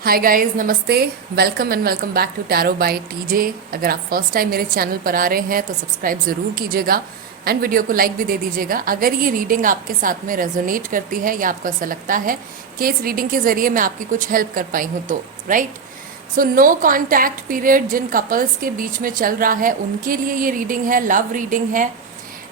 हाय guys, नमस्ते। Welcome back to tarot by TJ. अगर आप फर्स्ट टाइम मेरे चैनल पर आ रहे हैं तो सब्सक्राइब ज़रूर कीजिएगा एंड वीडियो को लाइक भी दे दीजिएगा। अगर ये रीडिंग आपके साथ में रेजोनेट करती है या आपको ऐसा लगता है कि इस रीडिंग के ज़रिए मैं आपकी कुछ हेल्प कर पाई हूँ तो right. So no contact period जिन कपल्स के बीच में चल रहा है उनके लिए ये रीडिंग है, लव रीडिंग है।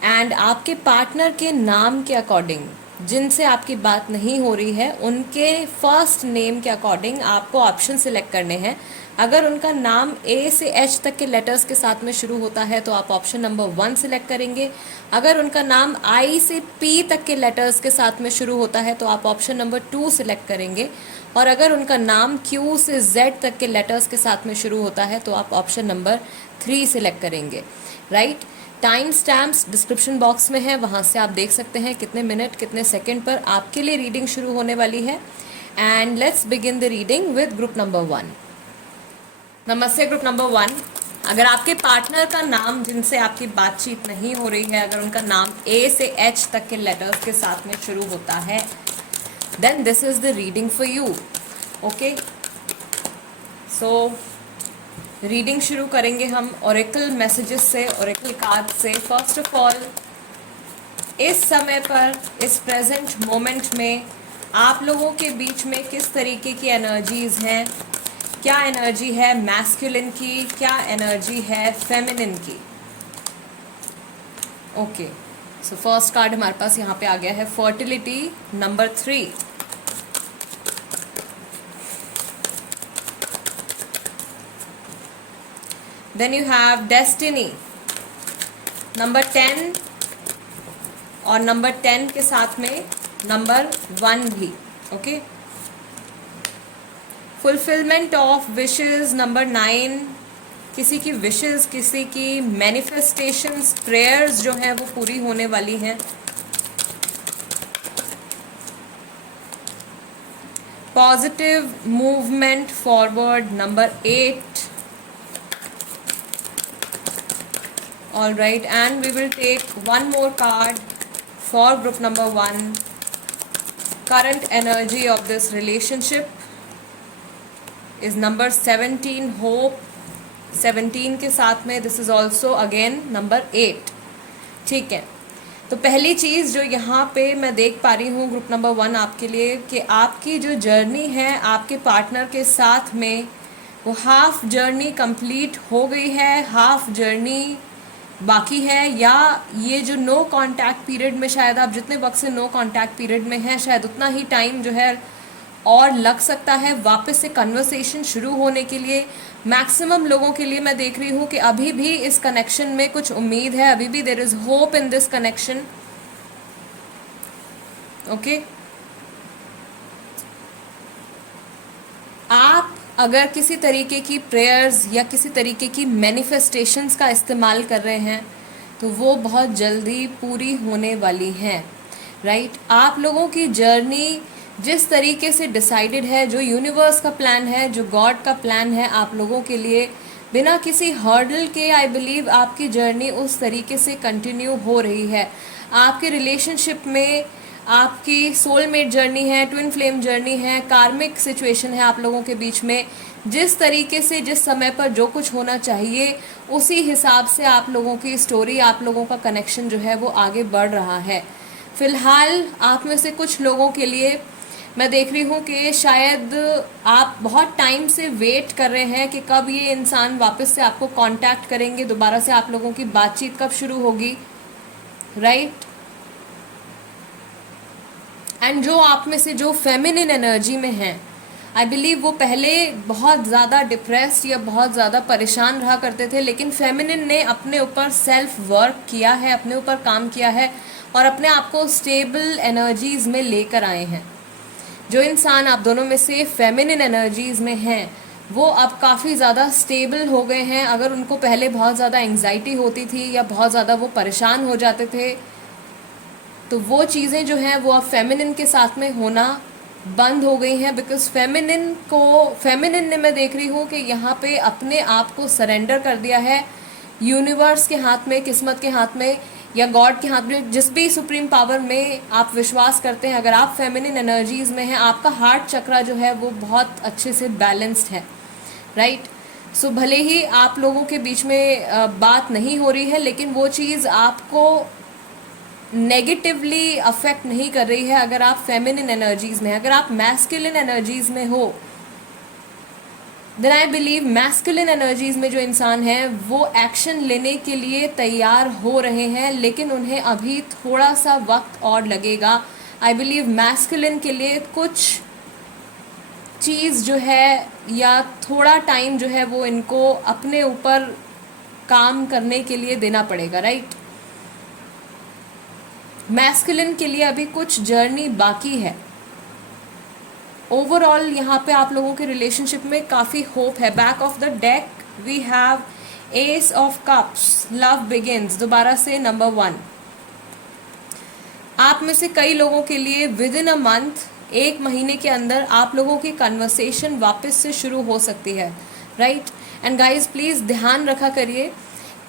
एंड आपके पार्टनर के नाम के अकॉर्डिंग जिनसे आपकी बात नहीं हो रही है उनके फर्स्ट नेम के अकॉर्डिंग आपको ऑप्शन सिलेक्ट करने हैं। अगर उनका नाम ए से एच तक के लेटर्स के साथ में शुरू होता है तो आप ऑप्शन नंबर 1 सिलेक्ट करेंगे। अगर उनका नाम आई से पी तक के लेटर्स के साथ में शुरू होता है तो आप ऑप्शन नंबर 2 सिलेक्ट करेंगे। और अगर उनका नाम क्यू से जेड तक के लेटर्स के साथ में शुरू होता है तो आप ऑप्शन नंबर 3 सिलेक्ट करेंगे। Right. Time stamps description box में है, वहाँ से आप देख सकते हैं कितने मिनट कितने सेकंड पर आपके लिए रीडिंग शुरू होने वाली है। And let's begin the reading with group number 1। नमस्ते ग्रुप नंबर 1। अगर आपके पार्टनर का नाम जिनसे आपकी बातचीत नहीं हो रही है, अगर उनका नाम ए से एच तक के लेटर्स के साथ में शुरू होता है, then this is the reading for you. Okay, so reading शुरू करेंगे हम ओरेकल मैसेजेस से, ओरेकल कार्ड से। फर्स्ट ऑफ ऑल, इस समय पर, इस प्रेजेंट मोमेंट में आप लोगों के बीच में किस तरीके की एनर्जीज हैं। क्या एनर्जी है मैस्कुलिन की, क्या एनर्जी है फेमिनिन की। ओके, सो फर्स्ट कार्ड हमारे पास यहाँ पे आ गया है fertility number 3। Then you have destiny number 10 और नंबर 10 के साथ में नंबर 1 भी। Okay, fulfilment of wishes number 9। किसी की विशेस, किसी की मैनिफेस्टेशंस, प्रेयर्स जो हैं वो पूरी होने वाली हैं। Positive movement forward number 8। All right, and we will take one more card for group number 1. Current energy of this relationship is number 17, hope। 17 के साथ में this is also again number 8। ठीक है, तो पहली चीज़ जो यहाँ पे मैं देख पा रही हूँ ग्रुप नंबर 1 आपके लिए, कि आपकी जो जर्नी है आपके पार्टनर के साथ में, वो हाफ जर्नी कंप्लीट हो गई है, हाफ जर्नी बाकी है, या ये जो नो कांटेक्ट पीरियड में, शायद आप जितने वक्त से नो कांटेक्ट पीरियड में हैं शायद उतना ही टाइम जो है और लग सकता है वापस से कन्वर्सेशन शुरू होने के लिए। मैक्सिमम लोगों के लिए मैं देख रही हूँ कि अभी भी इस कनेक्शन में कुछ उम्मीद है, अभी भी there is hope in this connection. Okay, आप अगर किसी तरीके की प्रेयर्स या किसी तरीके की मैनिफेस्टेशंस का इस्तेमाल कर रहे हैं तो वो बहुत जल्दी पूरी होने वाली हैं। राइट, आप लोगों की जर्नी जिस तरीके से डिसाइडेड है, जो यूनिवर्स का प्लान है, जो गॉड का प्लान है आप लोगों के लिए, बिना किसी हर्डल के आई बिलीव आपकी जर्नी उस तरीके से कंटिन्यू हो रही है। आपके रिलेशनशिप में आपकी सोलमेट जर्नी है, ट्विन फ्लेम जर्नी है, कार्मिक सिचुएशन है आप लोगों के बीच में। जिस तरीके से, जिस समय पर जो कुछ होना चाहिए उसी हिसाब से आप लोगों की स्टोरी, आप लोगों का कनेक्शन जो है वो आगे बढ़ रहा है। फिलहाल आप में से कुछ लोगों के लिए मैं देख रही हूँ कि शायद आप बहुत टाइम से वेट कर रहे हैं कि कब ये इंसान वापस से आपको कांटेक्ट करेंगे, दोबारा से आप लोगों की बातचीत कब शुरू होगी। राइट, एंड जो आप में से जो फेमिनिन एनर्जी में हैं, आई बिलीव वो पहले बहुत ज़्यादा डिप्रेस्ड या बहुत ज़्यादा परेशान रहा करते थे, लेकिन फेमिनिन ने अपने ऊपर सेल्फ वर्क किया है, अपने ऊपर काम किया है और अपने आप को स्टेबल एनर्जीज़ में लेकर आए हैं। जो इंसान आप दोनों में से फेमिनिन एनर्जीज़ में हैं वो अब काफ़ी ज़्यादा स्टेबल हो गए हैं। अगर उनको पहले बहुत ज़्यादा एंग्जाइटी होती थी या बहुत ज़्यादा वो परेशान हो जाते थे तो वो चीज़ें जो हैं वो अब फेमिनिन के साथ में होना बंद हो गई हैं। बिकॉज फेमिनिन ने मैं देख रही हूँ कि यहाँ पे अपने आप को सरेंडर कर दिया है यूनिवर्स के हाथ में, किस्मत के हाथ में, या गॉड के हाथ में, जिस भी सुप्रीम पावर में आप विश्वास करते हैं, अगर आप फेमिनिन एनर्जीज में हैं, आपका हार्ट चक्रा जो है वो बहुत अच्छे से बैलेंस्ड है, राइट। सो भले ही आप लोगों के बीच में बात नहीं हो रही है, लेकिन वो चीज़ आपको नेगेटिवली अफेक्ट नहीं कर रही है अगर आप फेमिनिन एनर्जीज में। अगर आप मैस्कुलिन एनर्जीज में हो, then I believe masculine energies में जो इंसान है वो एक्शन लेने के लिए तैयार हो रहे हैं, लेकिन उन्हें अभी थोड़ा सा वक्त और लगेगा। आई बिलीव मैस्कुलिन के लिए कुछ चीज़ जो है या थोड़ा टाइम जो है वो इनको अपने ऊपर काम करने के लिए देना पड़ेगा, राइट। मैस्कुलिन के लिए अभी कुछ जर्नी बाकी है। ओवरऑल यहाँ पे आप लोगों के रिलेशनशिप में काफ़ी होप है। Back of the deck we have ace of cups, love begins, दोबारा से नंबर 1। आप में से कई लोगों के लिए विद इन अ मंथ, 1 महीने के अंदर आप लोगों की कन्वर्सेशन वापस से शुरू हो सकती है, राइट। एंड गाइज प्लीज़ ध्यान रखा करिए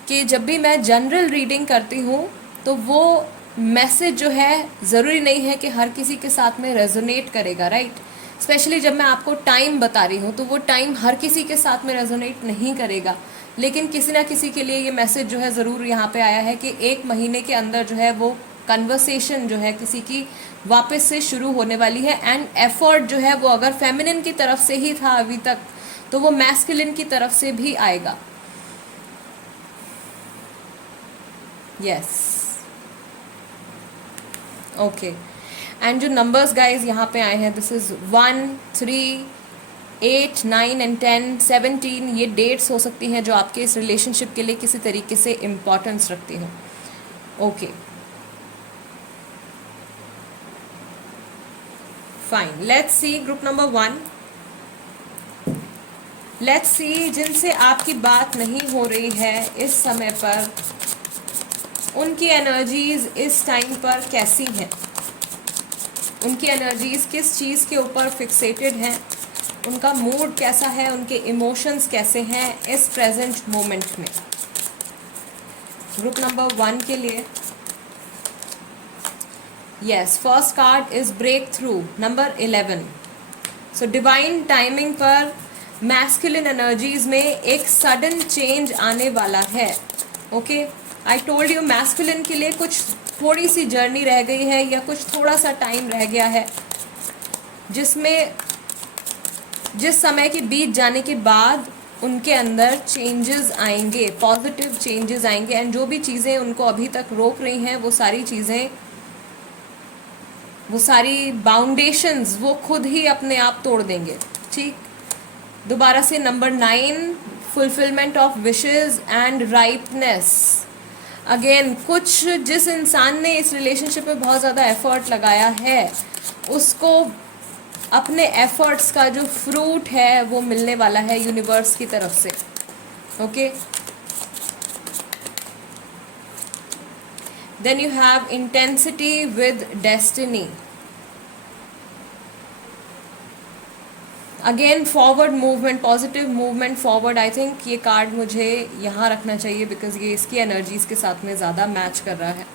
कि जब भी मैं जनरल रीडिंग करती हूँ तो वो मैसेज जो है ज़रूरी नहीं है कि हर किसी के साथ में रेजोनेट करेगा, राइट। स्पेशली जब मैं आपको टाइम बता रही हूँ तो वो टाइम हर किसी के साथ में रेजोनेट नहीं करेगा, लेकिन किसी ना किसी के लिए ये मैसेज जो है ज़रूर यहाँ पे आया है कि 1 महीने के अंदर जो है वो कन्वर्सेशन जो है किसी की वापस से शुरू होने वाली है। एंड एफर्ट जो है वो अगर फेमिनिन की तरफ से ही था अभी तक, तो वो मैस्कुलिन की तरफ से भी आएगा। Yes, okay. एंड जो नंबर्स गाइज यहाँ पे आए हैं, दिस इज 1, 3, 8, 9 एंड 10, 17। ये डेट्स हो सकती हैं जो आपके इस रिलेशनशिप के लिए किसी तरीके से इम्पोर्टेंस रखती हैं। Okay, fine. Let's see group number 1। Let's see जिनसे आपकी बात नहीं हो रही है इस समय पर, उनकी एनर्जीज इस टाइम पर कैसी हैं, उनकी एनर्जीज किस चीज़ के ऊपर फिक्सेटेड हैं, उनका मूड कैसा है, उनके इमोशंस कैसे हैं इस प्रेजेंट मोमेंट में। ग्रुप नंबर 1 के लिए yes, first card is breakthrough, number 11। So divine timing पर मैस्कुलिन एनर्जीज में एक सडन चेंज आने वाला है। Okay, I told you masculine के लिए कुछ थोड़ी सी जर्नी रह गई है या कुछ थोड़ा सा टाइम रह गया है, जिसमें जिस समय के बीत जाने के बाद उनके अंदर चेंजेस आएंगे, पॉजिटिव चेंजेस आएंगे। एंड जो भी चीज़ें उनको अभी तक रोक रही हैं वो सारी चीज़ें, वो सारी बाउंडेशंस वो खुद ही अपने आप तोड़ देंगे, ठीक। दोबारा से number 9, fulfilment of wishes and ripeness. Again कुछ जिस इंसान ने इस रिलेशनशिप में बहुत ज़्यादा एफर्ट लगाया है, उसको अपने एफर्ट्स का जो फ्रूट है वो मिलने वाला है यूनिवर्स की तरफ से। Okay, then you have intensity with destiny. Again forward movement, positive movement forward. I think ये कार्ड मुझे यहाँ रखना चाहिए बिकॉज ये इसकी एनर्जीज के साथ में ज़्यादा मैच कर रहा है।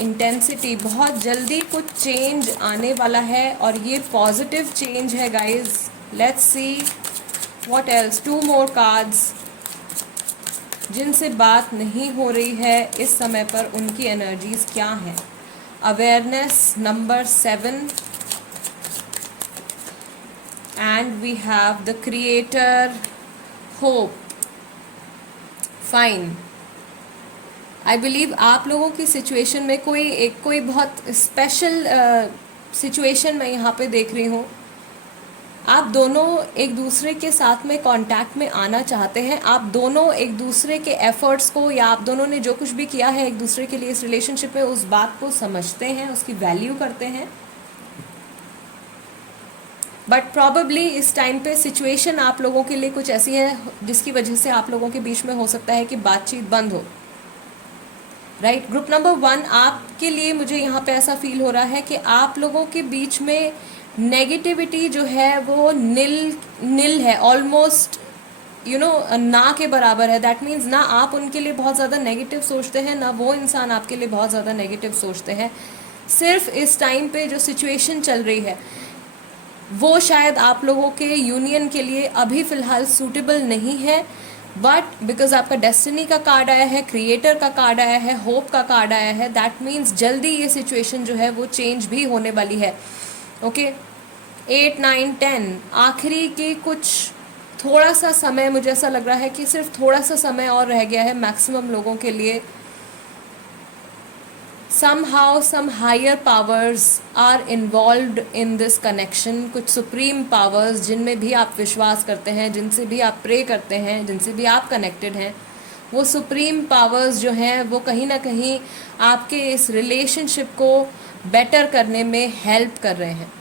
इंटेंसिटी, बहुत जल्दी कुछ चेंज आने वाला है और ये पॉजिटिव चेंज है guys. Let's see what else. 2 more cards. जिनसे बात नहीं हो रही है इस समय पर उनकी एनर्जीज क्या हैं। Awareness, number 7 and we have the creator, hope, fine। I believe आप लोगों की सिचुएशन में कोई बहुत स्पेशल सिचुएशन मैं यहाँ पे देख रही हूँ। आप दोनों एक दूसरे के साथ में कांटेक्ट में आना चाहते हैं, आप दोनों एक दूसरे के एफर्ट्स को या आप दोनों ने जो कुछ भी किया है एक दूसरे के लिए इस रिलेशनशिप में, उस बात को समझते हैं, उसकी वैल्यू करते हैं। बट प्रॉबेबली इस टाइम पे सिचुएशन आप लोगों के लिए कुछ ऐसी है जिसकी वजह से आप लोगों के बीच में हो सकता है कि बातचीत बंद हो, राइट। ग्रुप नंबर 1 आपके लिए मुझे यहाँ पे ऐसा फील हो रहा है कि आप लोगों के बीच में नेगेटिविटी जो है वो नील है, ऑलमोस्ट ना के बराबर है। दैट मीन्स ना आप उनके लिए बहुत ज़्यादा नेगेटिव सोचते हैं, ना वो इंसान आपके लिए बहुत ज़्यादा नेगेटिव सोचते हैं। सिर्फ इस टाइम पे जो सिचुएशन चल रही है वो शायद आप लोगों के यूनियन के लिए अभी फ़िलहाल सूटेबल नहीं है, बट बिकॉज आपका डेस्टिनी का कार्ड आया है, क्रिएटर का कार्ड आया है, होप का कार्ड आया है, दैट मीन्स जल्दी ये सिचुएशन जो है वो चेंज भी होने वाली है। ओके, 8, 9, 10 आखिरी के कुछ थोड़ा सा समय, मुझे ऐसा लग रहा है कि सिर्फ थोड़ा सा समय और रह गया है मैक्सिमम लोगों के लिए। somehow some higher powers are involved in this connection। कुछ सुप्रीम पावर्स जिनमें भी आप विश्वास करते हैं, जिनसे भी आप प्रे करते हैं, जिनसे भी आप कनेक्टेड हैं, वो सुप्रीम पावर्स जो हैं वो कहीं ना कहीं आपके इस रिलेशनशिप को बेटर करने में हेल्प कर रहे हैं,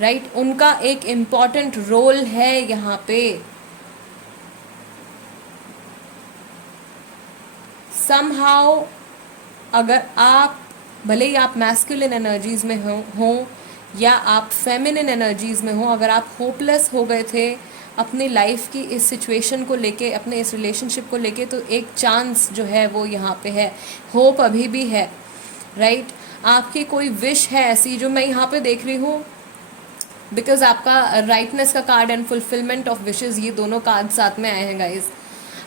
राइट? उनका एक इम्पॉर्टेंट रोल है यहाँ पे। somehow अगर आप, भले ही आप मैस्कुलिन एनर्जीज़ में हो या आप फेमिनिन एनर्जीज़ में हो, अगर आप होपलेस हो गए थे अपनी लाइफ की इस सिचुएशन को लेके, अपने इस रिलेशनशिप को लेके, तो एक चांस जो है वो यहाँ पे है, होप अभी भी है, राइट? आपकी कोई विश है ऐसी जो मैं यहाँ पे देख रही हूँ, बिकॉज आपका राइटनेस का card and fulfilment of wishes, ये दोनों कार्ड साथ में आए हैं गाइज।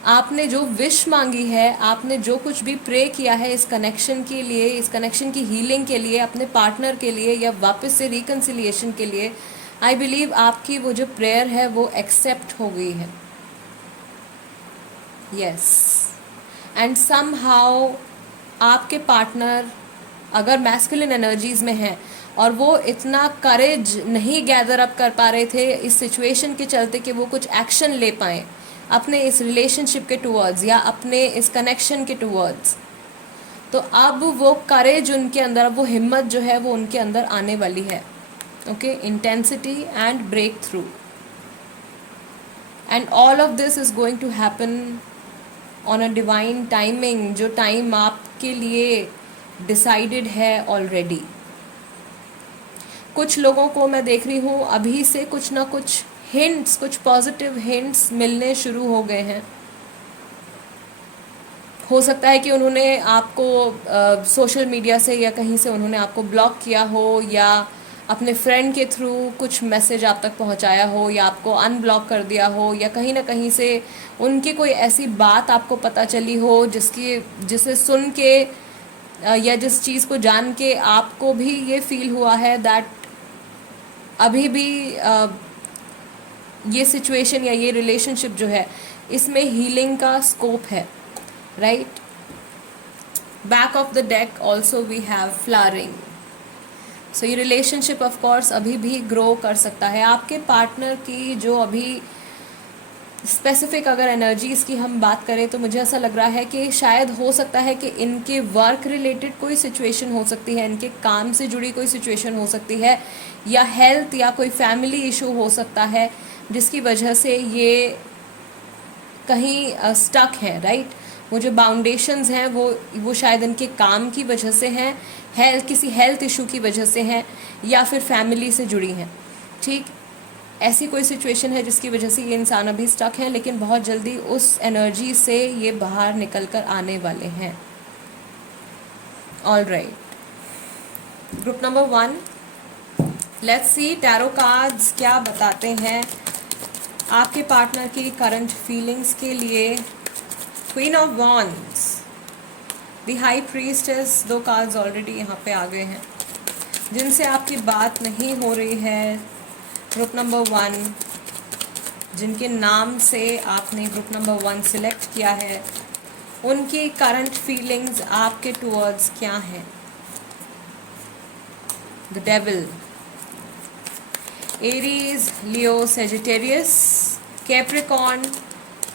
आपने जो विश मांगी है, आपने जो कुछ भी प्रे किया है इस कनेक्शन के लिए, इस कनेक्शन की हीलिंग के लिए, अपने पार्टनर के लिए या वापस से रिकन्सिलिएशन के लिए, आई बिलीव आपकी वो जो प्रेयर है वो एक्सेप्ट हो गई है। यस, एंड समहाउ आपके पार्टनर अगर मैस्कुलिन एनर्जीज़ में हैं और वो इतना करेज नहीं गैदर अप कर पा रहे थे इस सिचुएशन के चलते कि वो कुछ एक्शन ले पाएँ अपने इस रिलेशनशिप के टूवर्ड्स या अपने इस कनेक्शन के टूवर्ड्स, तो अब वो करेज उनके अंदर, अब वो हिम्मत जो है वो उनके अंदर आने वाली है। Okay, intensity and breakthrough, and all of this is going to happen on a divine timing, जो टाइम आपके लिए डिसाइडेड है ऑलरेडी। कुछ लोगों को मैं देख रही हूँ अभी से कुछ ना कुछ हिंट्स, कुछ पॉजिटिव हिंट्स मिलने शुरू हो गए हैं। हो सकता है कि उन्होंने आपको सोशल मीडिया से या कहीं से उन्होंने आपको ब्लॉक किया हो, या अपने फ्रेंड के थ्रू कुछ मैसेज आप तक पहुंचाया हो, या आपको अनब्लॉक कर दिया हो, या कहीं ना कहीं से उनकी कोई ऐसी बात आपको पता चली हो जिसे सुन के या जिस चीज़ को जान के आपको भी ये फील हुआ है दैट अभी भी ये सिचुएशन या ये रिलेशनशिप जो है इसमें हीलिंग का स्कोप है, right? Back of the deck also we have flowering. So ये रिलेशनशिप ऑफ कोर्स अभी भी ग्रो कर सकता है। आपके पार्टनर की जो अभी स्पेसिफिक अगर एनर्जीज़ की हम बात करें तो मुझे ऐसा लग रहा है कि शायद हो सकता है कि इनके वर्क रिलेटेड कोई सिचुएशन हो सकती है, इनके काम से जुड़ी कोई सिचुएशन हो सकती है, या हेल्थ या कोई फैमिली इशू हो सकता है जिसकी वजह से ये कहीं स्टक है, राइट? वो जो बाउंडेशंस हैं वो शायद इनके काम की वजह से हैं, किसी हेल्थ इशू की वजह से हैं, या फिर फैमिली से जुड़ी हैं, ठीक? ऐसी कोई सिचुएशन है जिसकी वजह से ये इंसान अभी स्टक है, लेकिन बहुत जल्दी उस एनर्जी से ये बाहर निकल कर आने वाले हैं। All right, group number 1, let's C tarot cards क्या बताते हैं आपके पार्टनर की करंट फीलिंग्स के लिए। Queen of wands, the high priestess, 2 cards already यहाँ पे आ गए हैं। जिनसे आपकी बात नहीं हो रही है, ग्रुप नंबर 1, जिनके नाम से आपने ग्रुप नंबर 1 सिलेक्ट किया है, उनकी करंट फीलिंग्स आपके टुवर्ड्स क्या हैं? The devil, Aries, Leo, Sagittarius, Capricorn,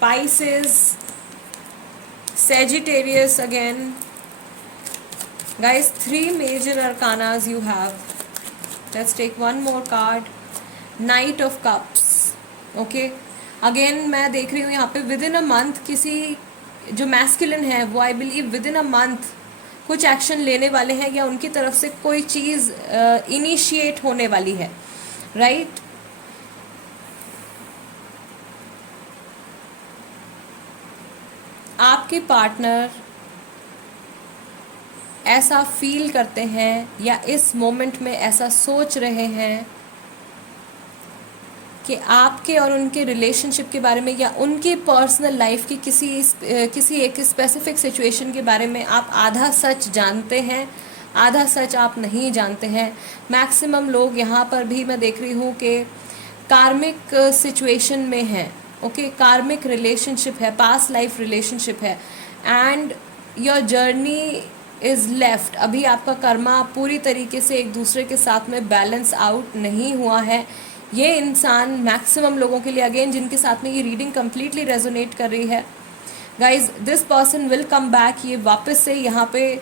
Pisces, Sagittarius again. Guys, 3 major arcanas you have. Let's take one more card. Knight of Cups. Okay. Again मैं देख रही हूँ यहाँ पे विद इन अ मंथ किसी जो मैस्कुलिन है वो I believe with in a month कुछ एक्शन लेने वाले हैं, या उनकी तरफ से कोई चीज़ इनिशिएट होने वाली है, राइट? आपके पार्टनर ऐसा फील करते हैं या इस मोमेंट में ऐसा सोच रहे हैं कि आपके और उनके रिलेशनशिप के बारे में या उनके पर्सनल लाइफ की किसी एक स्पेसिफिक सिचुएशन के बारे में आप आधा सच जानते हैं, आधा सच आप नहीं जानते हैं। मैक्सिमम लोग यहाँ पर भी मैं देख रही हूँ कि कार्मिक सिचुएशन में हैं, ओके, कार्मिक रिलेशनशिप है, पास्ट लाइफ रिलेशनशिप है, and your journey is left. अभी आपका कर्मा पूरी तरीके से एक दूसरे के साथ में बैलेंस आउट नहीं हुआ है। ये इंसान मैक्सिमम लोगों के लिए, अगेन जिनके साथ में ये रीडिंग कम्प्लीटली रेजोनेट कर रही है, guys this person will come back. ये वापस से यहाँ पे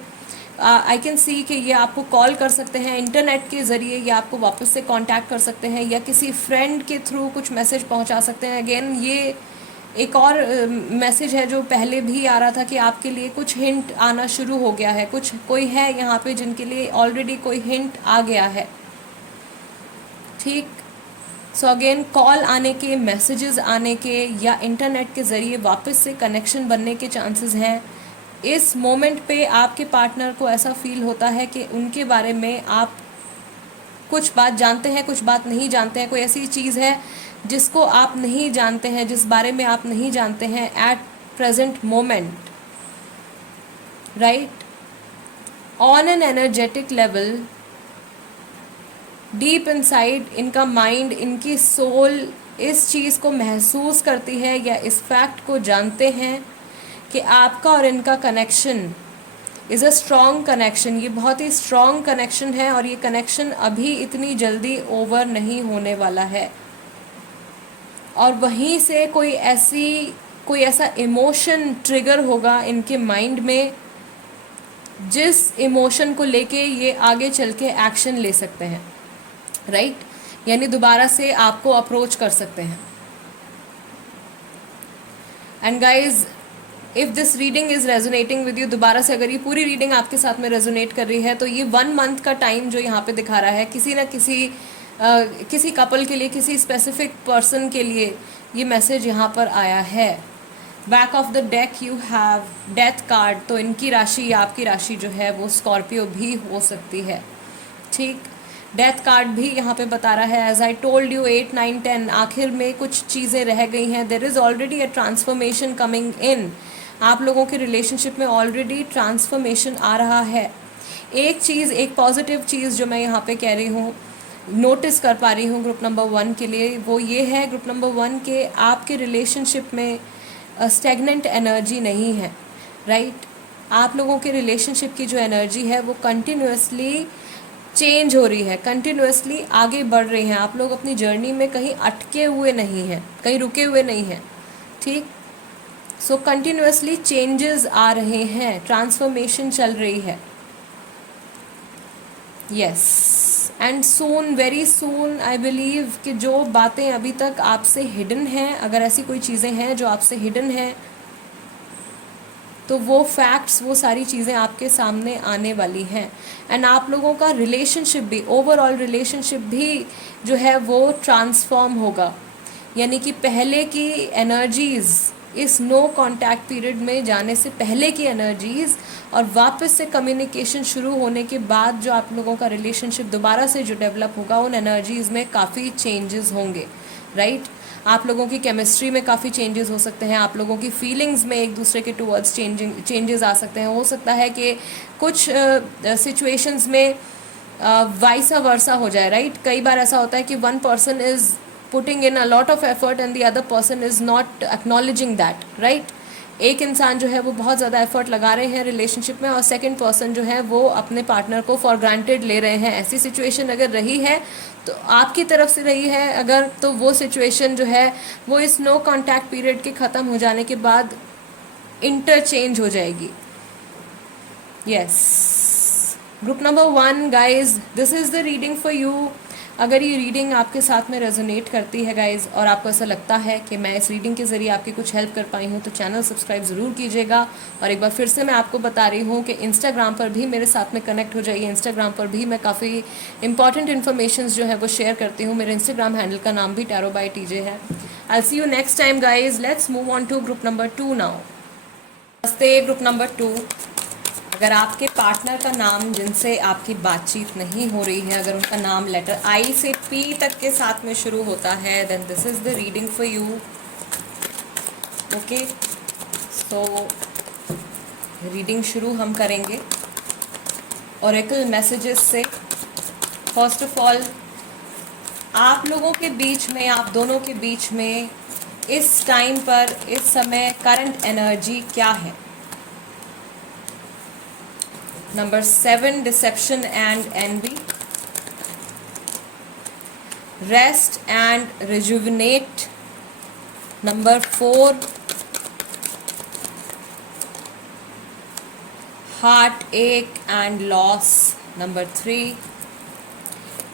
आई कैन सी कि ये आपको कॉल कर सकते हैं इंटरनेट के ज़रिए, ये आपको वापस से कांटेक्ट कर सकते हैं या किसी फ्रेंड के थ्रू कुछ मैसेज पहुंचा सकते हैं। अगेन ये एक और मैसेज है जो पहले भी आ रहा था कि आपके लिए कुछ हिंट आना शुरू हो गया है, कुछ कोई है यहाँ पे जिनके लिए ऑलरेडी कोई हिंट आ गया है, ठीक। सो अगेन कॉल आने के, मैसेजेस आने के या इंटरनेट के ज़रिए वापस से कनेक्शन बनने के चांसेस हैं। इस मोमेंट पे आपके पार्टनर को ऐसा फील होता है कि उनके बारे में आप कुछ बात जानते हैं, कुछ बात नहीं जानते हैं। कोई ऐसी चीज़ है जिसको आप नहीं जानते हैं, जिस बारे में आप नहीं जानते हैं at present moment, right. On an energetic level, deep inside इनका माइंड, इनकी सोल इस चीज़ को महसूस करती है या इस फैक्ट को जानते हैं कि आपका और इनका connection is a strong connection. ये बहुत ही स्ट्रॉन्ग कनेक्शन है और ये कनेक्शन अभी इतनी जल्दी ओवर नहीं होने वाला है। और वहीं से कोई ऐसा इमोशन ट्रिगर होगा इनके माइंड में, जिस इमोशन को लेके ये आगे चल के एक्शन ले सकते हैं, राइट यानी दोबारा से आपको अप्रोच कर सकते हैं। And guys if this reading is resonating with you, दोबारा से अगर ये पूरी रीडिंग आपके साथ में रेजोनेट कर रही है तो ये 1 मंथ का टाइम जो यहाँ पे दिखा रहा है, किसी न किसी कपल के लिए, किसी स्पेसिफिक पर्सन के लिए ये मैसेज यहाँ पर आया है। Back of the deck you have death card, तो इनकी राशि या आपकी राशि जो है वो स्कॉर्पियो भी हो सकती है, ठीक। डेथ कार्ड भी यहाँ पे बता रहा है, एज आई टोल्ड यू 8, 9, 10, आखिर में कुछ चीज़ें रह गई हैं। There is already a transformation coming in, आप लोगों के रिलेशनशिप में ऑलरेडी ट्रांसफॉर्मेशन आ रहा है। एक चीज़, एक पॉजिटिव चीज़ जो मैं यहाँ पे कह रही हूँ, नोटिस कर पा रही हूँ ग्रुप नंबर 1 के लिए, वो ये है ग्रुप नंबर 1 के आपके रिलेशनशिप में स्टेगनेंट एनर्जी नहीं है, राइट। आप लोगों के रिलेशनशिप की जो एनर्जी है वो कंटिन्यूसली चेंज हो रही है, कंटिन्यूसली आगे बढ़ रही हैं। आप लोग अपनी जर्नी में कहीं अटके हुए नहीं हैं, कहीं रुके हुए नहीं हैं, ठीक। सो कंटिन्यूसली चेंजेस आ रहे हैं, ट्रांसफॉर्मेशन चल रही है, yes. And soon, very soon I believe कि जो बातें अभी तक आपसे हिडन हैं, अगर ऐसी कोई चीज़ें हैं जो आपसे हिडन हैं, तो वो फैक्ट्स, वो सारी चीज़ें आपके सामने आने वाली हैं। एंड आप लोगों का रिलेशनशिप भी, ओवरऑल रिलेशनशिप भी जो है वो ट्रांसफॉर्म होगा, यानी कि पहले की एनर्जीज़, इस नो कांटेक्ट पीरियड में जाने से पहले की एनर्जीज़ और वापस से कम्युनिकेशन शुरू होने के बाद जो आप लोगों का रिलेशनशिप दोबारा से जो डेवलप होगा, उन एनर्जीज़ में काफ़ी चेंजेस होंगे, राइट। आप लोगों की केमिस्ट्री में काफ़ी चेंजेस हो सकते हैं, आप लोगों की फीलिंग्स में एक दूसरे के टूवर्ड्स चेंजेस आ सकते हैं। हो सकता है कि कुछ सिचुएशंस में वाइसा वर्सा हो जाए, राइट। कई बार ऐसा होता है कि one person is putting in a lot of effort and the other person is not acknowledging that, right. एक इंसान जो है वो बहुत ज़्यादा एफर्ट लगा रहे हैं रिलेशनशिप में और सेकंड पर्सन जो है वो अपने पार्टनर को फॉर ग्रांटेड ले रहे हैं। ऐसी सिचुएशन अगर रही है तो आपकी तरफ से रही है अगर, तो वो सिचुएशन जो है वो इस नो कांटेक्ट पीरियड के ख़त्म हो जाने के बाद इंटरचेंज हो जाएगी, yes. Group number 1 guys, this is the reading for you. अगर ये रीडिंग आपके साथ में रेजोनेट करती है गाइज़ और आपको ऐसा लगता है कि मैं इस रीडिंग के ज़रिए आपकी कुछ हेल्प कर पाई हूँ, तो चैनल सब्सक्राइब ज़रूर कीजिएगा। और एक बार फिर से मैं आपको बता रही हूँ कि इंस्टाग्राम पर भी मेरे साथ में कनेक्ट हो जाइए। इंस्टाग्राम पर भी मैं काफ़ी इंपॉर्टेंट इन्फॉर्मेशन जो है वो शेयर करती हूँ। मेरे इंस्टाग्राम हैंडल का नाम भी टैरो बाय टीजे है। I see you next time guys. Let's move on to group number 2 now. नमस्ते ग्रुप नंबर 2। अगर आपके पार्टनर का नाम जिनसे आपकी बातचीत नहीं हो रही है, अगर उनका नाम लेटर आई से पी तक के साथ में शुरू होता है, then this is the reading for you. Okay, so reading शुरू हम करेंगे ओरेकल मैसेजेस से। फर्स्ट ऑफ ऑल, आप लोगों के बीच में, आप दोनों के बीच में इस टाइम पर, इस समय करंट एनर्जी क्या है? Number 7, deception and envy, rest and rejuvenate. Number 4, heartache and loss. Number 3,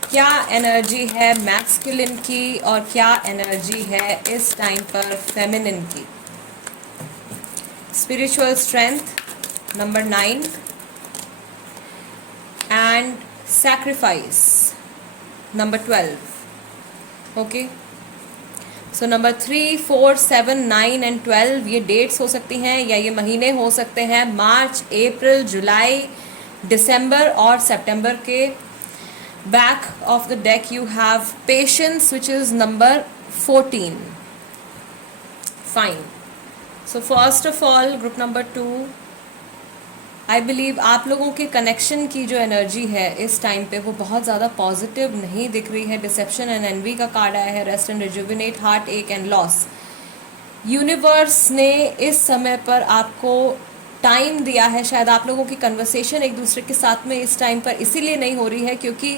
क्या एनर्जी है मैस्कुलिन की और क्या एनर्जी है इस टाइम पर फेमिनिन की? Spiritual strength. Number 9, and sacrifice. Number 12। Okay, so number 3, 4, 7, 9 and 12 ये डेट्स हो सकती हैं या ये महीने हो सकते हैं, मार्च, अप्रैल, जुलाई, दिसंबर और सितंबर के। Back of the deck you have patience, which is number 14. Fine. So first of all, group number 2, I believe आप लोगों के कनेक्शन की जो एनर्जी है इस टाइम पे वो बहुत ज़्यादा पॉजिटिव नहीं दिख रही है। डिसेप्शन एंड एनवी का कार्ड आया है, रेस्ट एंड रिजुविनेट, हार्ट एक एंड लॉस। यूनिवर्स ने इस समय पर आपको टाइम दिया है। शायद आप लोगों की कन्वर्सेशन एक दूसरे के साथ में इस टाइम पर इसीलिए नहीं हो रही है क्योंकि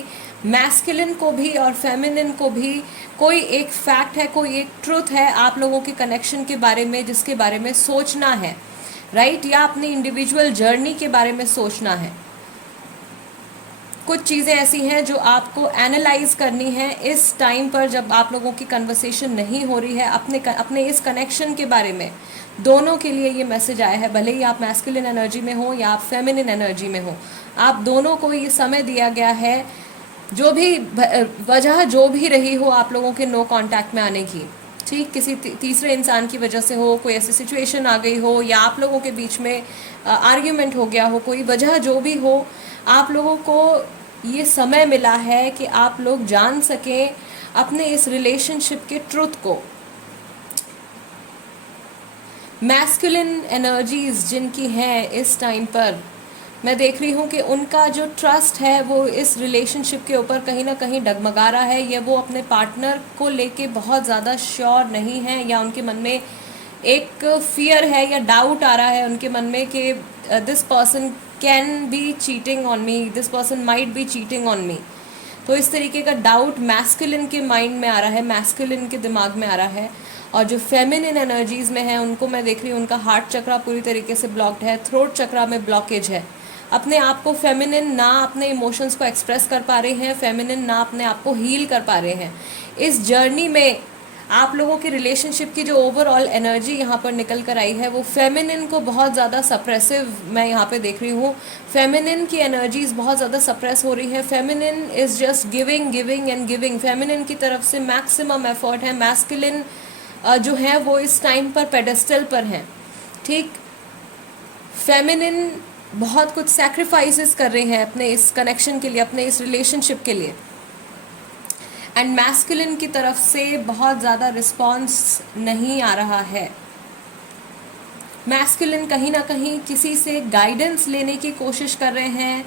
मैस्कुलिन को भी और फेमिनिन को भी कोई एक फैक्ट है, कोई एक ट्रुथ है आप लोगों के कनेक्शन के बारे में जिसके बारे में सोचना है, राइट? या अपनी इंडिविजुअल जर्नी के बारे में सोचना है। कुछ चीज़ें ऐसी हैं जो आपको एनालाइज करनी है इस टाइम पर जब आप लोगों की कन्वर्सेशन नहीं हो रही है अपने इस कनेक्शन के बारे में। दोनों के लिए ये मैसेज आया है, भले ही आप मैस्कुलिन एनर्जी में हो या आप फेमिनिन एनर्जी में हो, आप दोनों को ये समय दिया गया है। जो भी वजह जो भी रही हो आप लोगों के नो कांटेक्ट में आने की, ठीक, किसी तीसरे इंसान की वजह से हो, कोई ऐसी सिचुएशन आ गई हो या आप लोगों के बीच में आर्ग्यूमेंट हो गया हो, कोई वजह जो भी हो, आप लोगों को ये समय मिला है कि आप लोग जान सकें अपने इस रिलेशनशिप के ट्रुथ को। मैस्कुलिन एनर्जीज जिनकी हैं इस टाइम पर, मैं देख रही हूँ कि उनका जो ट्रस्ट है वो इस रिलेशनशिप के ऊपर कहीं ना कहीं डगमगा रहा है, या वो अपने पार्टनर को लेके बहुत ज़्यादा श्योर नहीं है, या उनके मन में एक फियर है या डाउट आ रहा है उनके मन में कि this person can be cheating on me, this person might be cheating on me. तो इस तरीके का डाउट मैस्कुलिन के माइंड में आ रहा है, मैस्कुलिन के दिमाग में आ रहा है। और जो फेमिनिन एनर्जीज़ में है उनको मैं देख रही हूँ उनका हार्ट चक्रा पूरी तरीके से ब्लॉक्ड है, थ्रोट चक्रा में ब्लॉकेज है। अपने आप को फेमिनिन ना अपने इमोशंस को एक्सप्रेस कर पा रहे हैं, फेमिनिन ना अपने आप को हील कर पा रहे हैं। इस जर्नी में आप लोगों की रिलेशनशिप की जो ओवरऑल एनर्जी यहाँ पर निकल कर आई है वो फेमिनिन को बहुत ज़्यादा सप्रेसिव मैं यहाँ पे देख रही हूँ। फेमिनिन की एनर्जीज बहुत ज़्यादा सप्रेस हो रही है। Feminine is just giving giving and giving. Feminine की तरफ से मैक्सिमम एफर्ट है। मैस्कुलिन जो है वो इस टाइम पर पेडेस्टल पर हैं, ठीक। फेमिनिन बहुत कुछ सैक्रिफाइसेस कर रहे हैं अपने इस कनेक्शन के लिए, अपने इस रिलेशनशिप के लिए। एंड मैस्कुलिन की तरफ से बहुत ज़्यादा रिस्पॉन्स नहीं आ रहा है। मैस्कुलिन कहीं ना कहीं किसी से गाइडेंस लेने की कोशिश कर रहे हैं,